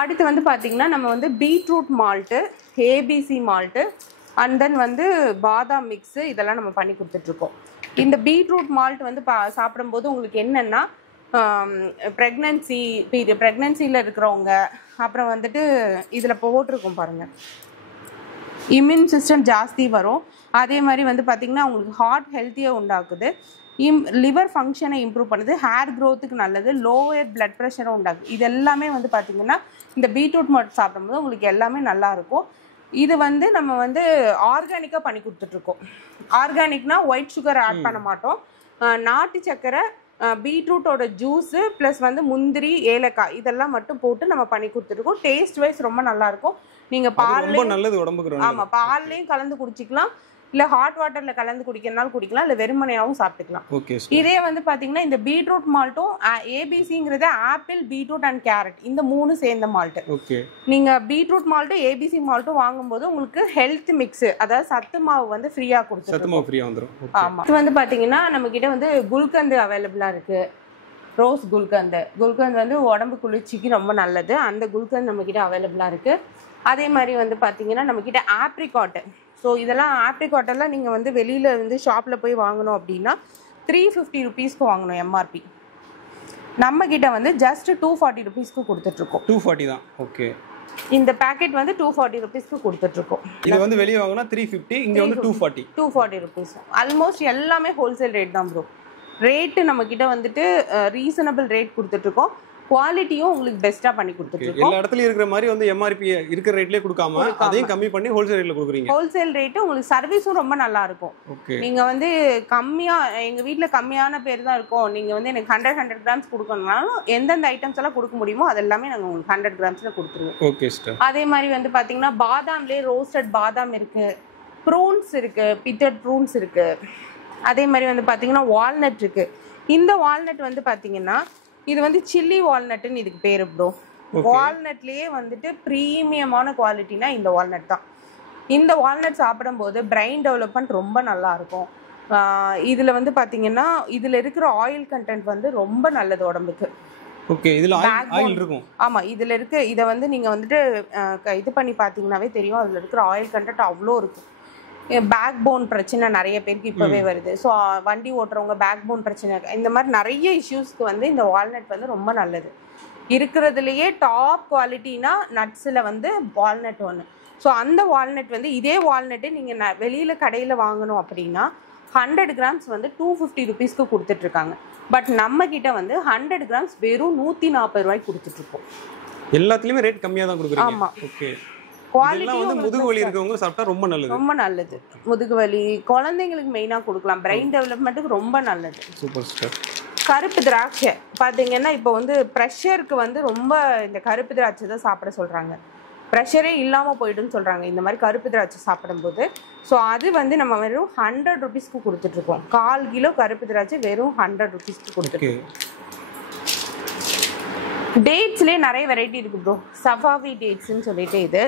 அடுத்து வந்து பார்த்தீங்கன்னா நம்ம வந்து beetroot malt, ABC malt and then வந்து பாதாம் மிக்ஸு இதெல்லாம் நம்ம பண்ணி கொடுத்துட்ருக்கோம். இந்த பீட்ரூட் மால்ட் வந்து சாப்பிடும்போது உங்களுக்கு என்னென்னா ப்ரெக்னன்சியில் இருக்கிறவங்க, அப்புறம் வந்துட்டு இதில் போட்டிருக்கோம் பாருங்கள், இம்யூன் சிஸ்டம் ஜாஸ்தி வரும். அதே மாதிரி வந்து பார்த்திங்கன்னா உங்களுக்கு ஹார்ட் ஹெல்த்தியாக உண்டாக்குது, லிவர் ஃபங்க்ஷனை இம்ப்ரூவ் பண்ணுது, ஹேர் க்ரோத்துக்கு நல்லது, லோயர் பிளட் ப்ரெஷரை உண்டாக்குது. இது எல்லாமே வந்து பார்த்திங்கன்னா இந்த பீட்ரூட் மால்ட் சாப்பிடும்போது உங்களுக்கு எல்லாமே நல்லாயிருக்கும். இது வந்து நம்ம வந்து ஆர்கானிக்காக பண்ணி கொடுத்துட்ருக்கோம். ஆர்கானிக்னா ஒயிட் சுகர் ஆட் பண்ண மாட்டோம். நாட்டு சக்கரை, பீட்ரூட்டோட ஜூஸு ப்ளஸ் வந்து முந்திரி, ஏலக்காய் இதெல்லாம் மட்டும் போட்டு நம்ம பண்ணி கொடுத்துருக்கோம். டேஸ்ட் வைஸ் ரொம்ப நல்லாயிருக்கும். நீங்கள் பால் நல்லது உடம்புக்கு. ஆமாம், பால்லையும் கலந்து குடிச்சிக்கலாம். இல்ல ஹாட் வாட்டர்ல கலந்து குடிக்கிறனால குடிக்கலாம், இல்ல வெறுமனையாவும் சாப்பிட்டுக்கலாம். ஓகே. இதே வந்து பாத்தீங்கன்னா இந்த பீட்ரூட் மால்ட்டும் ஏபிசிங்கிறது ஆப்பிள், பீட்ரூட் அண்ட் கேரட் இந்த 3 சேர்ந்த மால்ட். ஓகே. நீங்க பீட்ரூட் மால்ட்டும் ஏபிசி மால்ட்டும் வாங்கும்போது உங்களுக்கு ஹெல்த் மிக்ஸ், அதாவது சத்து மாவு வந்து ஃப்ரீயா கொடுத்துருவோம். சத்து மாவு ஃப்ரீயா வந்துரும். ஆமா. இது வந்து பாத்தீங்கன்னா நம்ம கிட்ட வந்து குல்கந்து அவைலபிளா இருக்கு. ரோஸ் குல்கந்து வந்து உடம்பு குளிர்ச்சிக்கு ரொம்ப நல்லது. அந்த குல்கந்து நம்ம கிட்ட அவைலபிளா இருக்கு. அதே மாதிரி வந்து பாத்தீங்கன்னா நம்ம கிட்ட ஆப்ரிகாட். ஸோ இதெல்லாம் ஆப்ரிகாட் எல்லாம் நீங்க வந்து வெளியில வந்து ஷாப்ல போய் வாங்கணும் அப்படின்னா 350 ருபீஸ்க்கு வாங்கணும் எம்ஆர்பி. நம்ம கிட்ட வந்து ஜஸ்ட் 240 ருபீஸ்க்கு கொடுத்துட்டு இருக்கோம். 240 தான். ஓகே. இந்த பேக்கெட் வந்து 240 ருபீஸ்க்கு கொடுத்துட்டு இருக்கோம். இது வந்து வெளிய வாங்குனா 350, இங்க வந்து 240 ருபீஸ். ஆல்மோஸ்ட் எல்லாமே ஹோல்சேல் ரேட் தான் ப்ரோ. ரேட் நம்ம கிட்ட வந்துட்டு ரீசனபிள் ரேட் கொடுத்துட்டு இருக்கோம். குவாலிட்டியும் உங்களுக்கு பெஸ்டா பண்ணி கொடுத்துட்டு இருக்கோம். எல்லா இடத்துலயும் இருக்கிற மாதிரி வந்து எம்ஆர்பி இருக்கிற ரேட்லயே கொடுக்காம அதையும் கம்மி பண்ணி ஹோல்சேல் ரேட்ல கொடுக்குறீங்க. ஹோல்சேல் ரேட் உங்களுக்கு சர்வீஸும் ரொம்ப நல்லா இருக்கும். நீங்க வந்து கம்மியா, எங்க வீட்ல கம்மியான பேர் தான் இருக்கும், நீங்க வந்து எனக்கு 100 கிராம்ஸ் கொடுக்கணும்னாலும் எந்தெந்த ஐட்டம்ஸ் எல்லாம் கொடுக்க முடியுமோ அதெல்லாமே நாங்க உங்களுக்கு 100 கிராம்ஸ்ல கொடுத்துருவோம். Okay sister. அதே மாதிரி வந்து பாத்தீங்கன்னா பாதாம்லயே ரோஸ்டட் பாதாம் இருக்கு, ப்ரூன்ஸ் இருக்கு, பிட்டட் ப்ரூன்ஸ் இருக்கு. அதே மாதிரி வந்து பாத்தீங்கன்னா வால்நட் இருக்கு. இந்த வால்நட் வந்து பாத்தீங்கன்னா இது வந்து சில்லி வால்நட்னு இதுக்கு பேரு ப்ரோ. வால்நட்லயே வந்துட்டு பிரீமியமான குவாலிட்டினா இந்த வால்நட் தான். இந்த வால்நட் சாப்பிடும்போது பிரெயின் டெவலப்மெண்ட் ரொம்ப நல்லா இருக்கும். இதுல வந்து பாத்தீங்கன்னா இதுல இருக்கிற ஆயில் கண்டென்ட் வந்து ரொம்ப நல்லது உடம்புக்கு. ஓகே. இதுல ஆயில் இருக்கும். ஆமா, இதுல இருக்கு. இத வந்து நீங்க வந்துட்டு இது பண்ணி பாத்தீங்கன்னாவே தெரியும் அதுல இருக்கிற ஆயில் கண்டென்ட் அவ்வளோ இருக்கும். பேக் போன் பிரச்சனை நிறைய பேருக்கு இப்பவே வருது. ஸோ வண்டி ஓட்டுறவங்க பேக் போன் பிரச்சனை, இந்த மாதிரி நிறைய இஷ்யூஸ்க்கு வந்து இந்த வால்நட் வந்து ரொம்ப நல்லது. இருக்கிறதுலையே டாப் குவாலிட்டினா நட்ஸில் வந்து வால்நட் ஒன்று. ஸோ அந்த வால்நட் வந்து இதே வால்நட்டு நீங்கள் வெளியில் கடையில் வாங்கணும் அப்படின்னா 100 கிராம்ஸ் வந்து 250 ருபீஸ்க்கு கொடுத்துட்ருக்காங்க. பட் நம்ம கிட்ட வந்து 100 கிராம்ஸ் வெறும் 140 ரூபாய்க்கு கொடுத்துட்ருக்கோம். எல்லாத்துலேயுமே ரேட் கம்மியாக தான் கொடுக்குறீங்க. ஆமாம். ஓகே. குவாலிட்டி வந்து முதுகு வலி இருக்கவங்க சாப்பிட்டா ரொம்ப நல்லது. ரொம்ப நல்லது. முதுகு வலி குழந்தைங்களுக்கு மெயினா கொடுக்கலாம். பிரெயின் டெவலப்மெண்ட்டுக்கு ரொம்ப நல்லது. Super sister. கருப்பு திராட்சை பாத்தீங்கன்னா இப்போ வந்து ப்ரெஷருக்கு வந்து ரொம்ப இந்த கருப்பு திராட்சை தான் சாப்பிட சொல்றாங்க. ப்ரெஷரே இல்லாம போயிடுன்னு சொல்றாங்க இந்த மாதிரி கருப்பு திராட்சை சாப்பிடும்போது. ஸோ அது வந்து நம்ம வெறும் 100 ருபீஸ்க்கு கொடுத்துட்டு இருக்கோம். 1/4 கிலோ கருப்பு திராட்சை வெறும் 100 ருபீஸ்க்கு கொடுத்துட்டு. டேட்ஸ்லேயே நிறைய வெரைட்டி இருக்கு ப்ரோ. சஃபாவி டேட்ஸ்ன்னு சொல்லிட்டு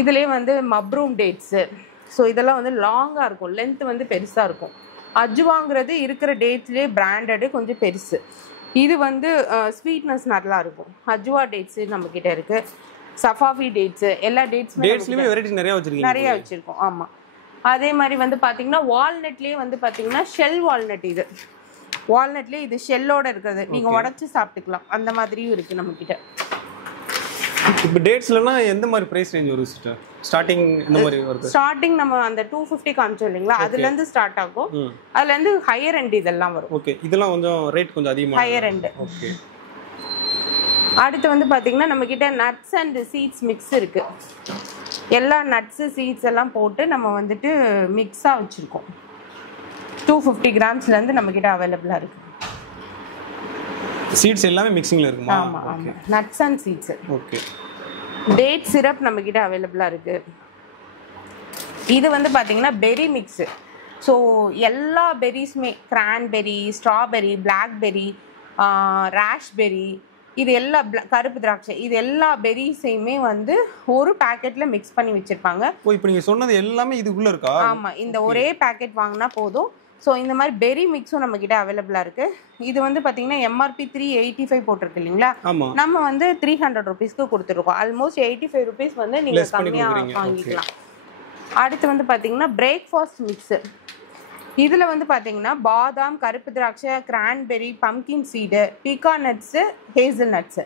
இதுலேயே வந்து மப்ரூம் டேட்ஸு. ஸோ இதெல்லாம் வந்து லாங்காக இருக்கும், லென்த் வந்து பெருசாக இருக்கும். அஜ்வாங்கிறது இருக்கிற டேட்ஸ்லேயே பிராண்டடு கொஞ்சம் பெருசு. இது வந்து ஸ்வீட்னஸ் நல்லா இருக்கும். அஜ்வா டேட்ஸு நம்மக்கிட்ட இருக்குது. சஃபாவி டேட்ஸு, எல்லா டேட்ஸ்லையுமே வெரைட்டிஸ் நிறைய வச்சுருக்கோம். ஆமாம். அதே மாதிரி வந்து பார்த்தீங்கன்னா வால்நட்லேயே வந்து பார்த்தீங்கன்னா ஷெல் வால்நட். இது வால்நட்லேயே இது ஷெல்லோட இருக்கிறது, நீங்கள் உடச்சி சாப்பிட்டுக்கலாம். அந்த மாதிரியும் இருக்குது நம்மக்கிட்ட. இப்போ டேட்ஸ்லனா எந்த மாதிரி பிரைஸ் ரேஞ்ச் வரும் சிஸ்டர்? ஸ்டார்டிங் இந்த மாதிரி வருது. ஸ்டார்டிங் நம்ம அந்த 250 காமிச்சோம் இல்லைங்களா, அதுல இருந்து ஸ்டார்ட் ஆகும். அதுல இருந்து ஹையர் எண்ட் இதெல்லாம் வரும். ஓகே. இதெல்லாம் கொஞ்சம் ரேட் கொஞ்சம் அதிகமா ஹையர் எண்ட். ஓகே. அடுத்து வந்து பாத்தீங்கன்னா நம்ம கிட்ட நட்ஸ் அண்ட் சீட்ஸ் மிக்ஸ் இருக்கு. எல்லா நட்ஸ் சீட்ஸ் எல்லாம் போட்டு நம்ம வந்துட்டு மிக்ஸா வச்சிருக்கோம். 250 கிராம்ஸ்ல இருந்து நம்ம கிட்ட அவைலபிளா இருக்கு. சீட்ஸ் எல்லாமே மிக்சிங்ல இருக்குமா? ஆமா ஆமா. Nuts and seeds. Okay. Date syrup நம்ம கிட்ட அவைலபிளா இருக்கு. இது வந்து பாத்தீங்கன்னா பெரி மிக்ஸ். ஸோ எல்லா பெரிஸுமே கிரான்பெரி, ஸ்ட்ராபெரி, பிளாக்பெரி, ராஷ்பெரி, இது எல்லா கருப்பு திராட்சை, இது எல்லா பெரிஸையுமே வந்து ஒரு பேக்கெட்ல மிக்ஸ் பண்ணி வச்சிருப்பாங்க. ஓ, இப்போ நீங்க சொன்னது எல்லாமே இதுக்குள்ள இருக்கா? ஆமா, இந்த ஒரே பேக்கெட் வாங்கினா போதும். ஸோ இந்த மாதிரி பெரி மிக்ஸும் நம்ம கிட்ட அவைலபிளா இருக்கு. இது வந்து பாத்தீங்கன்னா எம்ஆர்பி 385 போட்டிருக்கு இல்லைங்களா, நம்ம வந்து 300 ருபீஸ்க்கு கொடுத்துருக்கோம். ஆல்மோஸ்ட் 85 ருபீஸ் வந்து நீங்க கம்மியா வாங்கிக்கலாம். அடுத்து வந்து பாத்தீங்கன்னா பிரேக்ஃபாஸ்ட் மிக்ஸ். இதுல வந்து பாத்தீங்கன்னா பாதாம், கருப்பு திராட்சை, cranberry, pumpkin seed, beacon nuts, hazel nuts,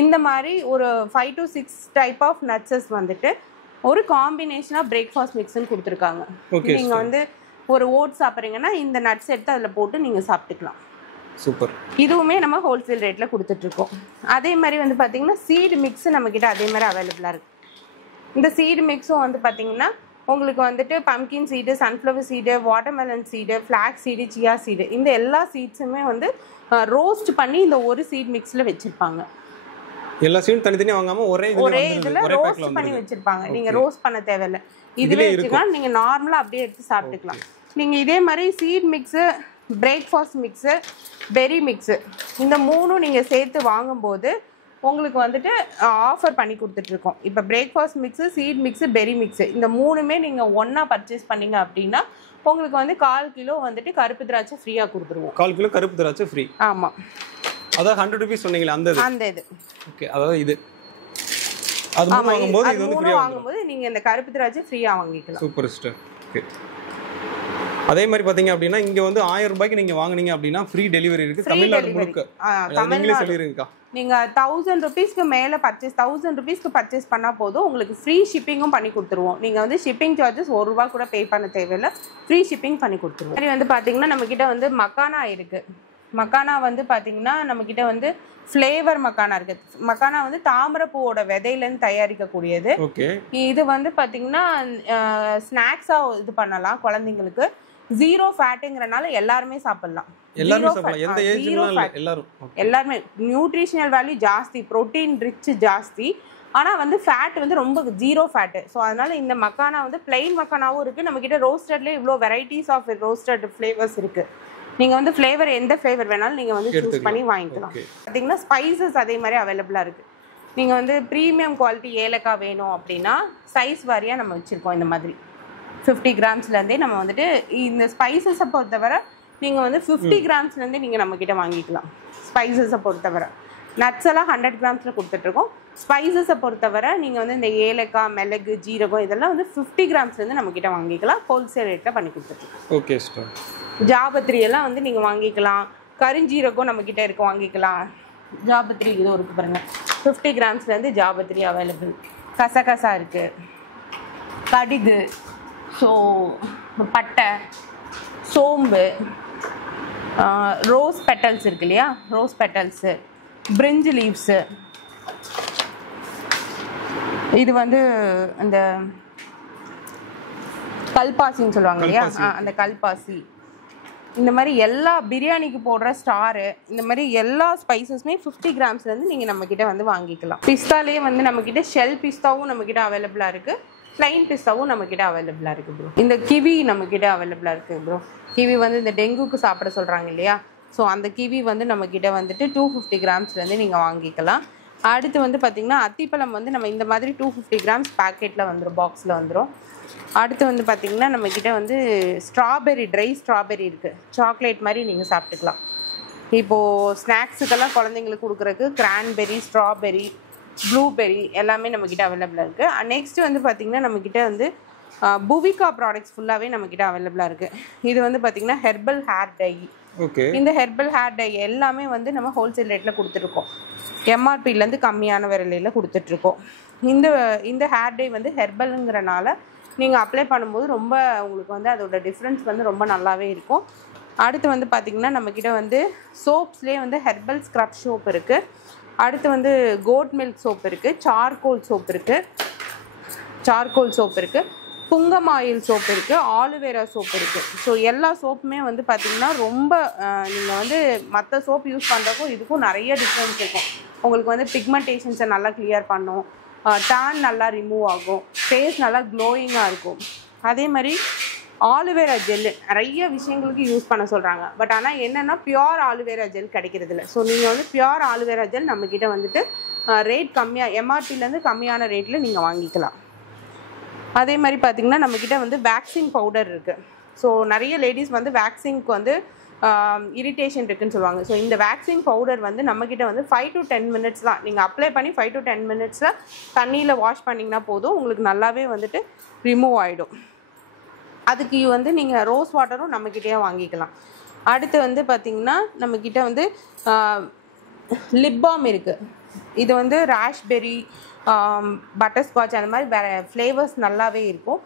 இந்த மாதிரி ஒரு 5 to 6 டைப் ஆஃப் நட்ஸஸ் வந்துட்டு ஒரு காம்பினேஷனா பிரேக்ஃபாஸ்ட் மிக்ஸ்ன்னு கொடுத்துருக்காங்க. நீங்க வந்து ஒரு ஓட்ஸ் சாப்பிட்றீங்கன்னா இந்த நட்ஸ் எடுத்து அதில் போட்டு நீங்கள் சாப்பிட்டுக்கலாம். சூப்பர். இதுவுமே நம்ம ஹோல்சேல் ரேட்டில் கொடுத்துட்ருக்கோம். அதே மாதிரி வந்து பார்த்தீங்கன்னா சீடு மிக்ஸ் நம்மக்கிட்ட அதே மாதிரி அவைலபிளாக இருக்குது. இந்த சீடு மிக்ஸும் வந்து பார்த்தீங்கன்னா உங்களுக்கு வந்துட்டு pumpkin seed, sunflower seed, watermelon seed, flag seed, chia seed, இந்த எல்லா சீட்ஸுமே வந்து ரோஸ்ட் பண்ணி இந்த ஒரு சீட் மிக்ஸில் வச்சுருப்பாங்க. எல்லா சீடும் தனித்தனியாக வாங்காமல் ஒரே இதில் ரோஸ்ட் பண்ணி வச்சுருப்பாங்க. நீங்கள் ரோஸ்ட் பண்ண தேவையில்லை. இதுவே வச்சுக்கலாம். நீங்கள் நார்மலாக அப்படியே எடுத்து சாப்பிட்டுக்கலாம். நீங்கள் இதே மாதிரி சீட் மிக்ஸு, பிரேக்ஃபாஸ்ட் மிக்ஸு, பெரி மிக்ஸு இந்த 3ம் நீங்கள் சேர்த்து வாங்கும்போது உங்களுக்கு வந்துட்டு ஆஃபர் பண்ணி கொடுத்துட்ருக்கோம். இப்போ பிரேக்ஃபாஸ்ட் மிக்ஸு, சீட் மிக்ஸு, பெரி மிக்ஸு இந்த 3மே நீங்கள் ஒன்றா பர்ச்சேஸ் பண்ணிங்க அப்படின்னா உங்களுக்கு வந்து 1/4 கிலோ வந்துட்டு கருப்பு திராட்சை ஃப்ரீயாக கொடுத்துருவோம். 1/4 கிலோ கருப்பு திராட்சை ஃப்ரீ. ஆமாம், அதாவது 100 rupees சொன்னீங்களா அந்த இது? ஓகே, அதாவது இது அது வாங்கும்போது இது வந்து ஃப்ரீயா வாங்கும்போது நீங்க இந்த கருப்பு திராட்சை ஃப்ரீயா வாங்கிக்கலாம். Super sister. ஓகே, அதே மாதிரி பாத்தீங்க அப்படின்னா இங்க வந்து 1000 ரூபாய்க்கு நீங்க வாங்குனீங்க அப்படின்னா ஃப்ரீ டெலிவரி இருக்கு தமிழ்நாடு முழுக்க. நீங்களே சொல்லிருக்கீங்க. நீங்க 1000 ரூபீஸ்க்கு மேல பர்ச்சேஸ் 1000 ரூபீஸ்க்கு பர்ச்சேஸ் பண்ணா போதும் உங்களுக்கு ஃப்ரீ ஷிப்பிங்கும் பண்ணி கொடுத்துருவோம். நீங்க வந்து ஷிப்பிங் சார்ஜஸ் 1 ரூபா கூட பே பண்ண தேவையில்லை, ஃப்ரீ ஷிப்பிங் பண்ணி கொடுத்துருவோம். சரி, வந்து பாத்தீங்கன்னா நம்ம கிட்ட வந்து மக்கானா இருக்கு. மக்கானா வந்து பாத்தீங்கன்னா நம்ம கிட்ட வந்து ஃப்ளேவர் மக்கானா இருக்கு. மக்கானா வந்து தாமரைப்பூவோட விதையிலேருந்து தயாரிக்கக்கூடியது. இது வந்து பாத்தீங்கன்னா ஸ்நாக்ஸா இது பண்ணலாம் குழந்தைங்களுக்கு. 0 ஃபேட்டுங்கிறனால எல்லாருமே சாப்பிடலாம். எல்லாருமே நியூட்ரிஷனல் வேல்யூ ஜாஸ்தி, ப்ரோட்டீன் ரிச் ஜாஸ்தி, ஆனால் வந்து ஃபேட் வந்து ரொம்ப 0 ஃபேட்டு. ஸோ அதனால இந்த மக்கானா வந்து பிளெயின் மக்கானாவும் இருக்குது. நம்மக்கிட்ட ரோஸ்டட்லேயே இவ்வளோ வெரைட்டிஸ் ஆஃப் ரோஸ்டட் ஃப்ளேவர்ஸ் இருக்குது. நீங்கள் வந்து ஃப்ளேவர் எந்த ஃப்ளேவர் வேணாலும் நீங்கள் வந்து சூஸ் பண்ணி வாங்கிக்கலாம். பார்த்தீங்கன்னா ஸ்பைசஸ் அதே மாதிரி அவைலபிளாக இருக்குது. நீங்கள் வந்து ப்ரீமியம் குவாலிட்டி ஏலக்காய் வேணும் அப்படின்னா சைஸ் வாரியாக நம்ம வச்சுருக்கோம். இந்த மாதிரி 50 கிராம்ஸ்லேருந்தே நம்ம வந்துட்டு இந்த ஸ்பைசஸை பொறுத்தவரை நீங்கள் வந்து 50 கிராம்ஸ்லேருந்தே நீங்கள் நம்மக்கிட்ட வாங்கிக்கலாம். ஸ்பைசஸை பொறுத்தவரை நட்ஸ் எல்லாம் 100 கிராம்ஸில் கொடுத்துட்ருக்கோம். ஸ்பைசஸை பொறுத்தவரை நீங்கள் வந்து இந்த ஏலக்காய், மிளகு, ஜீரகம் இதெல்லாம் வந்து 50 கிராம்ஸ்லேருந்து நம்மக்கிட்ட வாங்கிக்கலாம். ஹோல்சேல் ரேட்டில் பண்ணி கொடுத்துட்ருக்கோம். Okay sir. ஜாபத்ரி எல்லாம் வந்து நீங்கள் வாங்கிக்கலாம். கருஞ்சீரகம் நம்மக்கிட்ட இருக்க வாங்கிக்கலாம். ஜாபத்ரி இது இருக்கு பாருங்கள், 50 கிராம்ஸ்லேருந்து ஜாபத்ரி அவைலபிள். கசகசா இருக்குது, கடுகு, ஸோ பட்டை, சோம்பு, ரோஸ் பெட்டல்ஸ் இருக்கு இல்லையா, ரோஸ் பெட்டல்ஸு, பிரிஞ்சு லீவ்ஸு, இது வந்து அந்த கல்பாசின்னு சொல்லுவாங்க இல்லையா, அந்த கல்பாசி. இந்த மாதிரி எல்லா பிரியாணிக்கு போடுற ஸ்டாரு, இந்த மாதிரி எல்லா ஸ்பைசஸுமே 50 கிராம்ஸ்லேருந்து நீங்கள் நம்மக்கிட்ட வந்து வாங்கிக்கலாம். பிஸ்தாலேயே வந்து நம்மக்கிட்ட ஷெல் பிஸ்தாவும் நம்மக்கிட்ட அவைலபிளாக இருக்குது, ப்ளைன் பிஸ்தாவும் நம்மக்கிட்ட அவைலபிளாக இருக்குது ப்ரோ. இந்த கிவி நம்மக்கிட்ட அவைலபிளாக இருக்குது ப்ரோ. கிவி வந்து இந்த டெங்குக்கு சாப்பிட சொல்கிறாங்க இல்லையா, ஸோ அந்த கிவி வந்து நம்மக்கிட்ட வந்துட்டு 250 கிராம்ஸ்லேருந்து நீங்கள் வாங்கிக்கலாம். அடுத்து வந்து பார்த்திங்கன்னா அத்திப்பழம் வந்து நம்ம இந்த மாதிரி 250 கிராம்ஸ் பேக்கெட்டில் வந்துடும், பாக்ஸில் வந்துடும். அடுத்து வந்து பார்த்திங்கன்னா நம்மக்கிட்ட வந்து ஸ்ட்ராபெரி, ட்ரை ஸ்ட்ராபெரி இருக்குது, சாக்லேட் மாதிரி நீங்கள் சாப்பிட்டுக்கலாம். இப்போது ஸ்நாக்ஸுக்கெல்லாம் குழந்தைங்களுக்கு கொடுக்குறதுக்கு கிரான்பெரி, ஸ்ட்ராபெரி, ப்ளூபெரி எல்லாமே நம்மக்கிட்ட அவைலபிளாக இருக்குது. நெக்ஸ்ட்டு வந்து பார்த்திங்கன்னா நம்மக்கிட்ட வந்து புவிகா ப்ராடக்ட்ஸ் ஃபுல்லாகவே நம்மக்கிட்ட அவைலபிளாக இருக்குது. இது வந்து பார்த்திங்கன்னா ஹெர்பல் ஹேர் டை. இந்த ஹெர்பல் ஹேர் டை எல்லாமே வந்து நம்ம ஹோல்சேல் ரேட்டில் கொடுத்துருக்கோம். எம்ஆர்பிலேருந்து கம்மியான விலையில் கொடுத்துட்ருக்கோம். இந்த ஹேர் டை வந்து ஹெர்பலுங்கிறனால நீங்கள் அப்ளை பண்ணும்போது ரொம்ப உங்களுக்கு வந்து அதோட டிஃப்ரென்ஸ் வந்து ரொம்ப நல்லாவே இருக்கும். அடுத்து வந்து பார்த்திங்கன்னா நம்மக்கிட்ட வந்து சோப்ஸ்லேயே வந்து ஹெர்பல் ஸ்க்ரப் சோப் இருக்குது. அடுத்து வந்து கோட் மில்க் சோப் இருக்குது, சார்கோல் சோப் இருக்குது, புங்கம் ஆயில் சோப் இருக்குது, ஆலுவேரா சோப் இருக்குது. ஸோ எல்லா சோப்புமே வந்து பார்த்திங்கன்னா ரொம்ப நீங்கள் வந்து மற்ற சோப் யூஸ் பண்ணுறக்கும் இதுக்கும் நிறைய டிஃப்ரென்ஸ் இருக்கும். உங்களுக்கு வந்து பிக்மெண்டேஷன்ஸை நல்லா கிளியர் பண்ணும், டேன் நல்லா ரிமூவ் ஆகும், ஃபேஸ் நல்லா க்ளோயிங்காக இருக்கும். அதே மாதிரி ஆலுவேரா ஜெல்லு நிறைய விஷயங்களுக்கு யூஸ் பண்ண சொல்கிறாங்க. பட் ஆனால் என்னென்னா பியூர் ஆலுவேரா ஜெல் கிடைக்கிறது இல்லை. ஸோ நீங்கள் வந்து பியூர் ஆலுவேரா ஜெல் நம்மக்கிட்ட வந்துட்டு ரேட் கம்மியாக, எம்ஆர்பிலேருந்து கம்மியான ரேட்டில் நீங்கள் வாங்கிக்கலாம். அதே மாதிரி பார்த்திங்கன்னா நம்மக்கிட்ட வந்து வேக்சின் பவுடர் இருக்குது. ஸோ நிறைய லேடிஸ் வந்து வேக்சின்க்கு வந்து இரிட்டேஷன் இருக்குன்னு சொல்லுவாங்க. ஸோ இந்த வேக்சின் பவுடர் வந்து நம்மக்கிட்ட வந்து 5 to 10 minutes தான். நீங்கள் அப்ளை பண்ணி 5 to 10 minutesல தண்ணியில் வாஷ் பண்ணிங்கன்னா போதும், உங்களுக்கு நல்லாவே வந்துட்டு ரிமூவ் ஆகிடும். அதுக்கு வந்து நீங்கள் ரோஸ் வாட்டரும் நம்மக்கிட்டே வாங்கிக்கலாம். அடுத்து வந்து பார்த்திங்கன்னா நம்மக்கிட்ட வந்து லிப் பாம் இருக்குது. இது வந்து ராஷ்பெரி, பட்டர்ஸ்காட்ச் அந்த மாதிரி வேறு ஃப்ளேவர்ஸ் நல்லாவே இருக்கும்.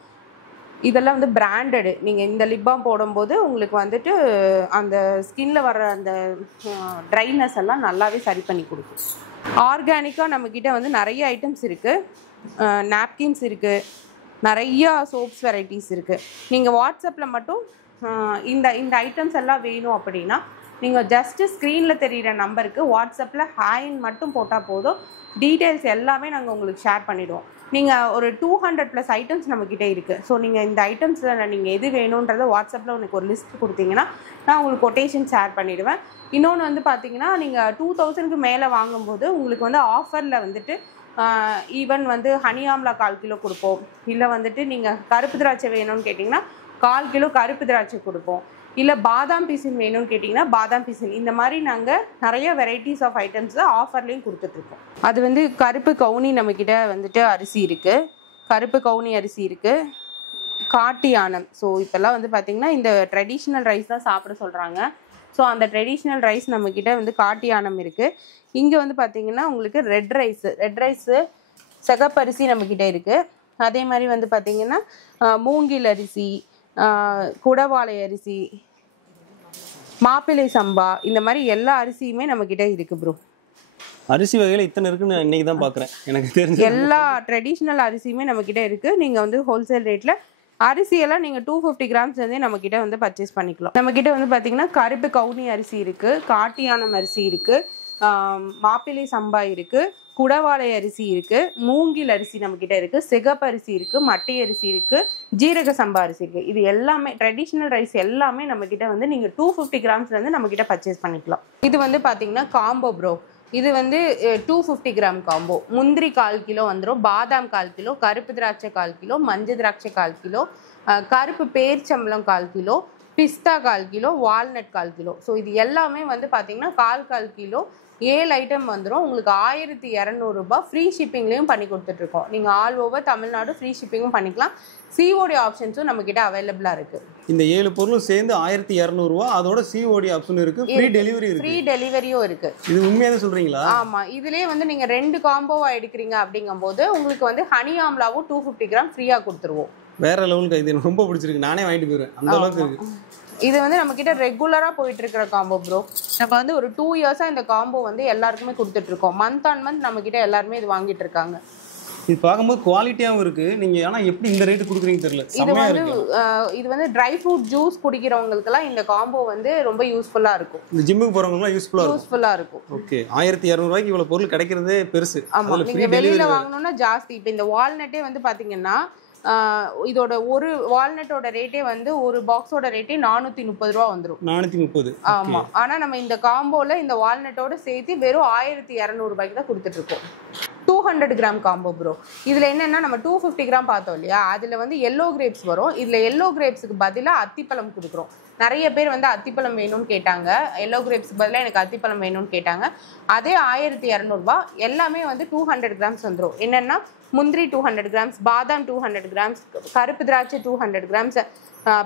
இதெல்லாம் வந்து பிராண்டடு. நீங்கள் இந்த லிப் பாம் போடும்போது உங்களுக்கு வந்துட்டு அந்த ஸ்கின்ல வர அந்த ட்ரைனஸ் எல்லாம் நல்லாவே சரி பண்ணி கொடுக்கும். ஆர்கானிக்காக நம்மக்கிட்ட வந்து நிறைய ஐட்டம்ஸ் இருக்குது. நாப்கின்ஸ் இருக்குது, நிறையா சோப்ஸ் வெரைட்டிஸ் இருக்குது. நீங்கள் வாட்ஸ்அப்பில் மட்டும் இந்த ஐட்டம்ஸ் எல்லாம் வேணும் அப்படின்னா நீங்கள் ஜஸ்ட்டு ஸ்க்ரீனில் தெரிகிற நம்பருக்கு வாட்ஸ்அப்பில் ஹாய்ன்னு மட்டும் போட்டால் போதும், டீட்டெயில்ஸ் எல்லாமே நாங்கள் உங்களுக்கு ஷேர் பண்ணிவிடுவோம். நீங்கள் ஒரு 200+ ஐட்டம்ஸ் நம்மக்கிட்ட இருக்குது. ஸோ நீங்கள் இந்த ஐட்டம்ஸில் நீங்கள் எது வேணுன்றதை வாட்ஸ்அப்பில் உனக்கு ஒரு லிஸ்ட் கொடுத்தீங்கன்னா நான் உங்களுக்கு கொட்டேஷன் ஷேர் பண்ணிடுவேன். இன்னொன்று வந்து பார்த்தீங்கன்னா நீங்கள் 2000க்கு மேலே வாங்கும்போது உங்களுக்கு வந்து ஆஃபரில் வந்துட்டு ஈவன் வந்து ஹனி ஆம்லா 1/4 கிலோ கொடுப்போம். இல்லை வந்துட்டு நீங்கள் கருப்பு திராட்சை வேணும்னு கேட்டிங்கன்னா 1/4 கிலோ கருப்பு திராட்சை கொடுப்போம். இல்லை பாதாம் பீசின் வேணும்னு கேட்டிங்கன்னா பாதாம் பீசின். இந்த மாதிரி நாங்கள் நிறைய வெரைட்டிஸ் ஆஃப் ஐட்டம்ஸ் ஆஃபர்லேயும் கொடுத்துட்ருக்கோம். அது வந்து கருப்பு கவுனி நம்மக்கிட்ட வந்துட்டு அரிசி இருக்குது, கருப்பு கவுனி அரிசி இருக்குது, காட்டு யானம். ஸோ இப்போல்லாம் வந்து பார்த்திங்கன்னா இந்த ட்ரெடிஷ்னல் ரைஸ் தான் சாப்பிட சொல்கிறாங்க. ஸோ அந்த ட்ரெடிஷ்னல் ரைஸ் நம்மக்கிட்ட வந்து காட்டு யானம் இருக்குது. இங்கே வந்து பார்த்திங்கன்னா உங்களுக்கு ரெட் ரைஸு சிகப்பரிசி நம்மக்கிட்ட இருக்குது. அதே மாதிரி வந்து பார்த்திங்கன்னா மூங்கில் அரிசி, குடவாளை அரிசி, மாப்பிள்ளை சம்பா, இந்த மாதிரி எல்லா அரிசியுமே நம்மக்கிட்ட இருக்குது ப்ரோ. அரிசி வகையில் இத்தனை இருக்குன்னு நான் இன்னைக்கு தான் பார்க்குறேன். எனக்கு தெரிஞ்ச எல்லா ட்ரெடிஷ்னல் அரிசியுமே நம்மக்கிட்ட இருக்குது. நீங்கள் வந்து ஹோல்சேல் ரேட்டில் அரிசியெல்லாம் நீங்கள் 250 கிராம்ஸ்லேருந்தே நம்மக்கிட்ட வந்து பர்ச்சேஸ் பண்ணிக்கலாம். நம்மக்கிட்ட வந்து பார்த்திங்கன்னா கருப்பு கவுனி அரிசி இருக்குது, காட்டு யானம் அரிசி இருக்குது, மாப்பிள்ளை சம்பா இருக்குது, குடவாளை அரிசி இருக்குது, மூங்கில் அரிசி நம்மக்கிட்ட இருக்குது, சிகப்பு அரிசி இருக்குது, மட்டை அரிசி இருக்குது, ஜீரக சம்பா அரிசி இருக்குது. இது எல்லாமே ட்ரெடிஷ்னல் ரைஸ் எல்லாமே நம்மக்கிட்ட வந்து நீங்கள் 250 கிராம்ஸ்லேருந்து நம்மக்கிட்ட பர்ச்சேஸ் பண்ணிக்கலாம். இது வந்து பார்த்திங்கன்னா காம்போ ப்ரோ. இது வந்து 250 கிராம் காம்போ. முந்திரி 1/4 கிலோ வந்துடும், பாதாம் 1/4 கிலோ, கருப்பு திராட்சை 1/4 கிலோ, மஞ்சள் திராட்சை 1/4 கிலோ, கருப்பு பேர்ச்சம்பளம் 1/4 கிலோ, பிஸ்தா 1/4 கிலோ, வால்நட் 1/4 கிலோ. ஸோ இது எல்லாமே வந்து பார்த்தீங்கன்னா 1/4 கிலோ 7 ஐட்டம் வந்துடும். உங்களுக்கு 1200 ரூபாய் ஃப்ரீ ஷிப்பிங்லேயும் பண்ணி கொடுத்துட்ருக்கோம். நீங்கள் ஆல் ஓவர் தமிழ்நாடு ஃப்ரீ ஷிப்பிங்கும் பண்ணிக்கலாம். சிஓடி ஆப்ஷன்ஸும் நம்மக்கிட்ட அவைலபிளாக இருக்குது. இந்த 7 பொருளும் சேர்ந்து 1200 ரூபா. அதோட சிஓடி ஆப்ஷன் இருக்குது, ஃப்ரீ டெலிவரி இருக்குது. ஃப்ரீ டெலிவரியும் இருக்குது. இது உண்மையாக சொல்கிறீங்களா? ஆமாம். இதுலேயே வந்து நீங்கள் 2 காம்போவாக எடுக்கிறீங்க அப்படிங்கும்போது உங்களுக்கு வந்து ஹனி ஆம்லாவும் 250 கிராம் ஃப்ரீயாக கொடுத்துருவோம். வேற லெவலுக்கு இது எனக்கு ரொம்ப பிடிச்சிருக்கு. நானே வாங்கிட்டு போயிடுவேன், அந்த அளவுக்கு இருக்குது. இது வந்து நம்மக்கிட்ட ரெகுலராக போயிட்டு இருக்கிற காம்போ ப்ரோ. நம்ம வந்து ஒரு 2 இயர்ஸாக இந்த காம்போ வந்து எல்லாருக்குமே கொடுத்துட்ருக்கோம். மந்த் ஆன் மந்த் நம்மக்கிட்ட எல்லாருமே இது வாங்கிட்டு இருக்காங்க. இது பார்க்கும்போது குவாலிட்டியாகவும் இருக்குது. நீங்கள் ஆனால் எப்படி இந்த ரேட்டு கொடுக்குறீங்க தெரியல. இது வந்து ட்ரை ஃப்ரூட் ஜூஸ் குடிக்கிறவங்களுக்குலாம் இந்த காம்போ வந்து ரொம்ப யூஸ்ஃபுல்லாக இருக்கும். இந்த ஜிம்முக்கு போகிறவங்கலாம் யூஸ்ஃபுல்லாக இருக்கும். ஓகே, 1200 ரூபாய்க்கு இவ்வளோ பொருள் கிடைக்கிறதே பெருசு. ஆமாம், நீங்கள் வெளியில் வாங்கணும்னா ஜாஸ்தி. இப்போ இந்த வால்நட்டே வந்து பார்த்தீங்கன்னா இதோட ஒரு வால்நட்டோட ரேட்டே வந்து ஒரு பாக்ஸோட ரேட்டே 430 ரூபா வந்துடும். 430. ஆமாம். ஆனால் நம்ம இந்த காம்போவில் இந்த வால்நட்டோட சேர்த்து வெறும் 1200 ரூபாய்க்கு தான் கொடுத்துட்ருக்கோம். 200 கிராம் காம்போ ப்ரோ. இதில் என்னென்னா நம்ம 250 கிராம் பார்த்தோம் இல்லையா, அதில் வந்து எல்லோ கிரேப்ஸ் வரும். இதில் எல்லோ கிரேப்ஸுக்கு பதிலாக அத்திப்பழம் கொடுக்குறோம். நிறைய பேர் வந்து அத்திப்பழம் வேணும்னு கேட்டாங்க, எல்லோ கிரேப்ஸுக்கு பதிலாக எனக்கு அத்திப்பழம் வேணும்னு கேட்டாங்க. அதே 1200 ரூபா. எல்லாமே வந்து 200 கிராம்ஸ் வந்துடும். என்னென்னா முந்திரி 200 கிராம்ஸ், பாதாம் 200 கிராம்ஸ், கருப்பு திராட்சை 200 கிராம்ஸ்,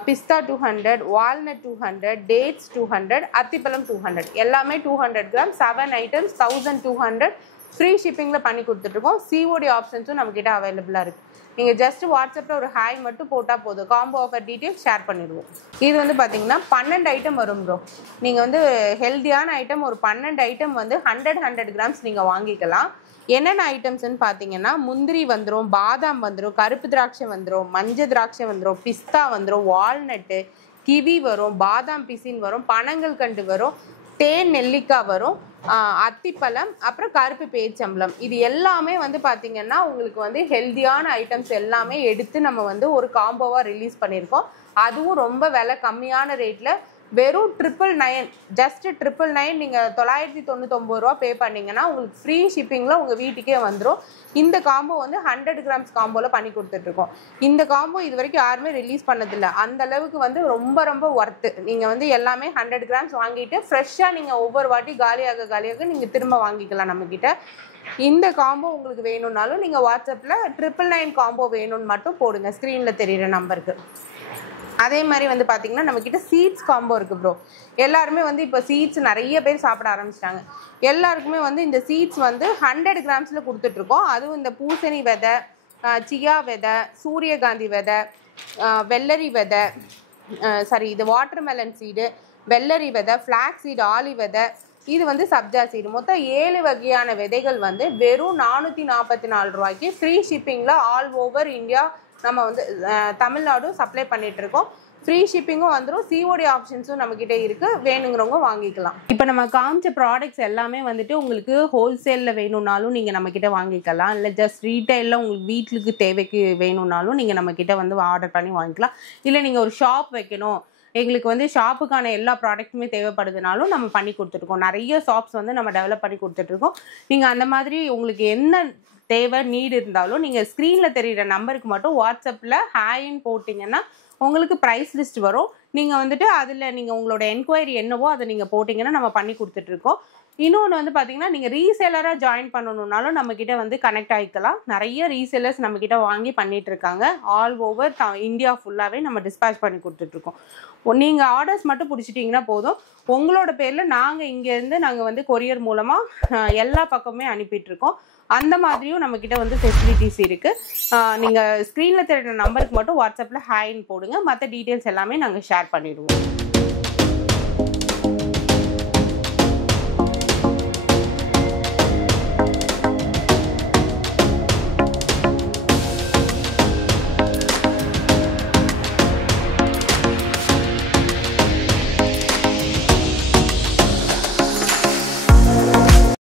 பிஸ்தா 200, வால்நட் 200, டேட்ஸ் 200, அத்திப்பழம் 200. எல்லாமே 200 கிராம், 7 ஐட்டம்ஸ், 1200 ஃப்ரீ ஷிப்பிங்கில் பண்ணி கொடுத்துட்ருக்கோம். சிஓடி ஆப்ஷன்ஸும் நம்மக்கிட்ட அவைலபிளாக இருக்குது. நீங்கள் ஜஸ்ட் வாட்ஸ்அப்பில் ஒரு ஹாய் மட்டும் போட்டால் போதும், காம்போ ஆஃபர் டீட்டெயில்ஸ் ஷேர் பண்ணிடுவோம். இது வந்து பார்த்தீங்கன்னா 12 ஐட்டம் வரும் ப்ரோ. நீங்கள் வந்து ஹெல்த்தியான ஐட்டம் ஒரு 12 ஐட்டம் வந்து 100 கிராம்ஸ் நீங்கள் வாங்கிக்கலாம். என்னென்ன ஐட்டம்ஸ்ன்னு பார்த்தீங்கன்னா முந்திரி வந்துடும், பாதாம் வந்துடும், கருப்பு திராட்சை வந்துடும், மஞ்சள் திராட்சை வந்துடும், பிஸ்தா வந்துடும், வால்நட்டு, கிவி வரும், பாதாம் பிசின் வரும், பனங்கள் கண்டு வரும், தேன் நெல்லிக்காய் வரும், அத்திப்பழம், அப்புறம் கருப்பு பேரிச்சம்பழம். இது எல்லாமே வந்து பார்த்தீங்கன்னா உங்களுக்கு வந்து ஹெல்த்தியான ஐட்டம்ஸ் எல்லாமே எடுத்து நம்ம வந்து ஒரு காம்போவாக ரிலீஸ் பண்ணியிருக்கோம். அதுவும் ரொம்ப விலை கம்மியான ரேட்டில் வெறும் 999, ஜஸ்ட் 999. நீங்கள் 999 ரூபா பே பண்ணிங்கன்னா உங்களுக்கு ஃப்ரீ ஷிப்பிங்கில் உங்கள் வீட்டுக்கே வந்துடும். இந்த காம்போ வந்து 100 கிராம்ஸ் காம்போவில் பண்ணி கொடுத்துட்ருக்கோம். இந்த காம்போ இது வரைக்கும் யாருமே ரிலீஸ் பண்ணதில்லை. அந்த அளவுக்கு வந்து ரொம்ப ரொம்ப ஒர்த்து. நீங்கள் வந்து எல்லாமே 100 கிராம்ஸ் வாங்கிட்டு ஃப்ரெஷ்ஷாக நீங்கள் ஒவ்வொரு வாட்டி காலியாக நீங்கள் திரும்ப வாங்கிக்கலாம் நம்மக்கிட்ட. இந்த காம்போ உங்களுக்கு வேணும்னாலும் நீங்கள் வாட்ஸ்அப்பில் 999 காம்போ வேணும்னு மட்டும் போடுங்க, ஸ்க்ரீனில் தெரிகிற நம்பருக்கு. அதே மாதிரி வந்து பார்த்தீங்கன்னா நம்மக்கிட்ட சீட்ஸ் காம்போ இருக்குது ப்ரோ. எல்லாருமே வந்து இப்போ சீட்ஸ் நிறைய பேர் சாப்பிட ஆரம்பிச்சிட்டாங்க. எல்லாருக்குமே வந்து இந்த சீட்ஸ் வந்து 100 கிராம்ஸில் கொடுத்துட்ருக்கோம். அதுவும் இந்த பூசணி விதை, சியா விதை, சூரியகாந்தி விதை, வெள்ளரி விதை, இது வாட்டர்மெலன் சீடு, வெள்ளரி விதை, ஃப்ளாக் சீடு, ஆலி விதை, இது வந்து சப்ஜா சீடு. மொத்தம் 7 வகையான விதைகள் வந்து வெறும் 444 ரூபாய்க்கு ஃப்ரீ ஷிப்பிங்கில் ஆல் ஓவர் இந்தியா நம்ம வந்து தமிழ்நாடு சப்ளை பண்ணிகிட்ருக்கோம். ஃப்ரீ ஷிப்பிங்கும் வந்துடும், சிஓடி ஆப்ஷன்ஸும் நம்மக்கிட்ட இருக்குது, வேணுங்கிறவங்க வாங்கிக்கலாம். இப்போ நம்ம காமிச்ச ப்ராடக்ட்ஸ் எல்லாமே வந்துட்டு உங்களுக்கு ஹோல்சேலில் வேணும்னாலும் நீங்கள் நம்மக்கிட்ட வாங்கிக்கலாம், இல்லை ஜஸ்ட் ரீட்டைலில் உங்களுக்கு வீட்டுக்கு தேவைக்கு வேணும்னாலும் நீங்கள் நம்மக்கிட்ட வந்து ஆர்டர் பண்ணி வாங்கிக்கலாம். இல்லை நீங்கள் ஒரு ஷாப் வைக்கணும், எங்களுக்கு வந்து ஷாப்புக்கான எல்லா ப்ராடக்ட்டுமே தேவைப்படுதுனாலும் நம்ம பண்ணி கொடுத்துருக்கோம். நிறைய ஷாப்ஸ் வந்து நம்ம டெவலப் பண்ணி கொடுத்துட்ருக்கோம். நீங்கள் அந்த மாதிரி உங்களுக்கு என்ன தேவை நீடு இருந்தாலும் நீங்கள் ஸ்க்ரீனில் தெரிகிற நம்பருக்கு மட்டும் வாட்ஸ்அப்பில் ஹாய்ன்னு போட்டிங்கன்னா உங்களுக்கு ப்ரைஸ் லிஸ்ட் வரும். நீங்கள் வந்துட்டு அதில் நீங்கள் உங்களோட என்கொயரி என்னவோ அதை நீங்கள் போட்டிங்கன்னா நம்ம பண்ணி கொடுத்துட்ருக்கோம். இன்னொன்று வந்து பார்த்தீங்கன்னா நீங்கள் ரீசேலராக ஜாயின் பண்ணணுன்னாலும் நம்மக்கிட்ட வந்து கனெக்ட் ஆகிக்கலாம். நிறைய ரீசேலர்ஸ் நம்மக்கிட்ட வாங்கி பண்ணிகிட்ருக்காங்க. ஆல் ஓவர் இந்தியா ஃபுல்லாகவே நம்ம டிஸ்பேச் பண்ணி கொடுத்துட்ருக்கோம். நீங்கள் ஆர்டர்ஸ் மட்டும் பிடிச்சிட்டிங்கன்னா போதும், உங்களோட பேரில் நாங்கள் இங்கேருந்து நாங்கள் வந்து கொரியர் மூலமாக எல்லா பக்கமே அனுப்பிட்டுருக்கோம். அந்த மாதிரியும் நம்மக்கிட்ட வந்து ஃபெசிலிட்டிஸ் இருக்குது. நீங்கள் ஸ்க்ரீனில் தெரியுற நம்பருக்கு மட்டும் வாட்ஸ்அப்பில் ஹாய்ன்னு போடுங்க, மற்ற டீட்டெயில்ஸ் எல்லாமே நாங்கள் ஷேர் பண்ணிடுவோம்.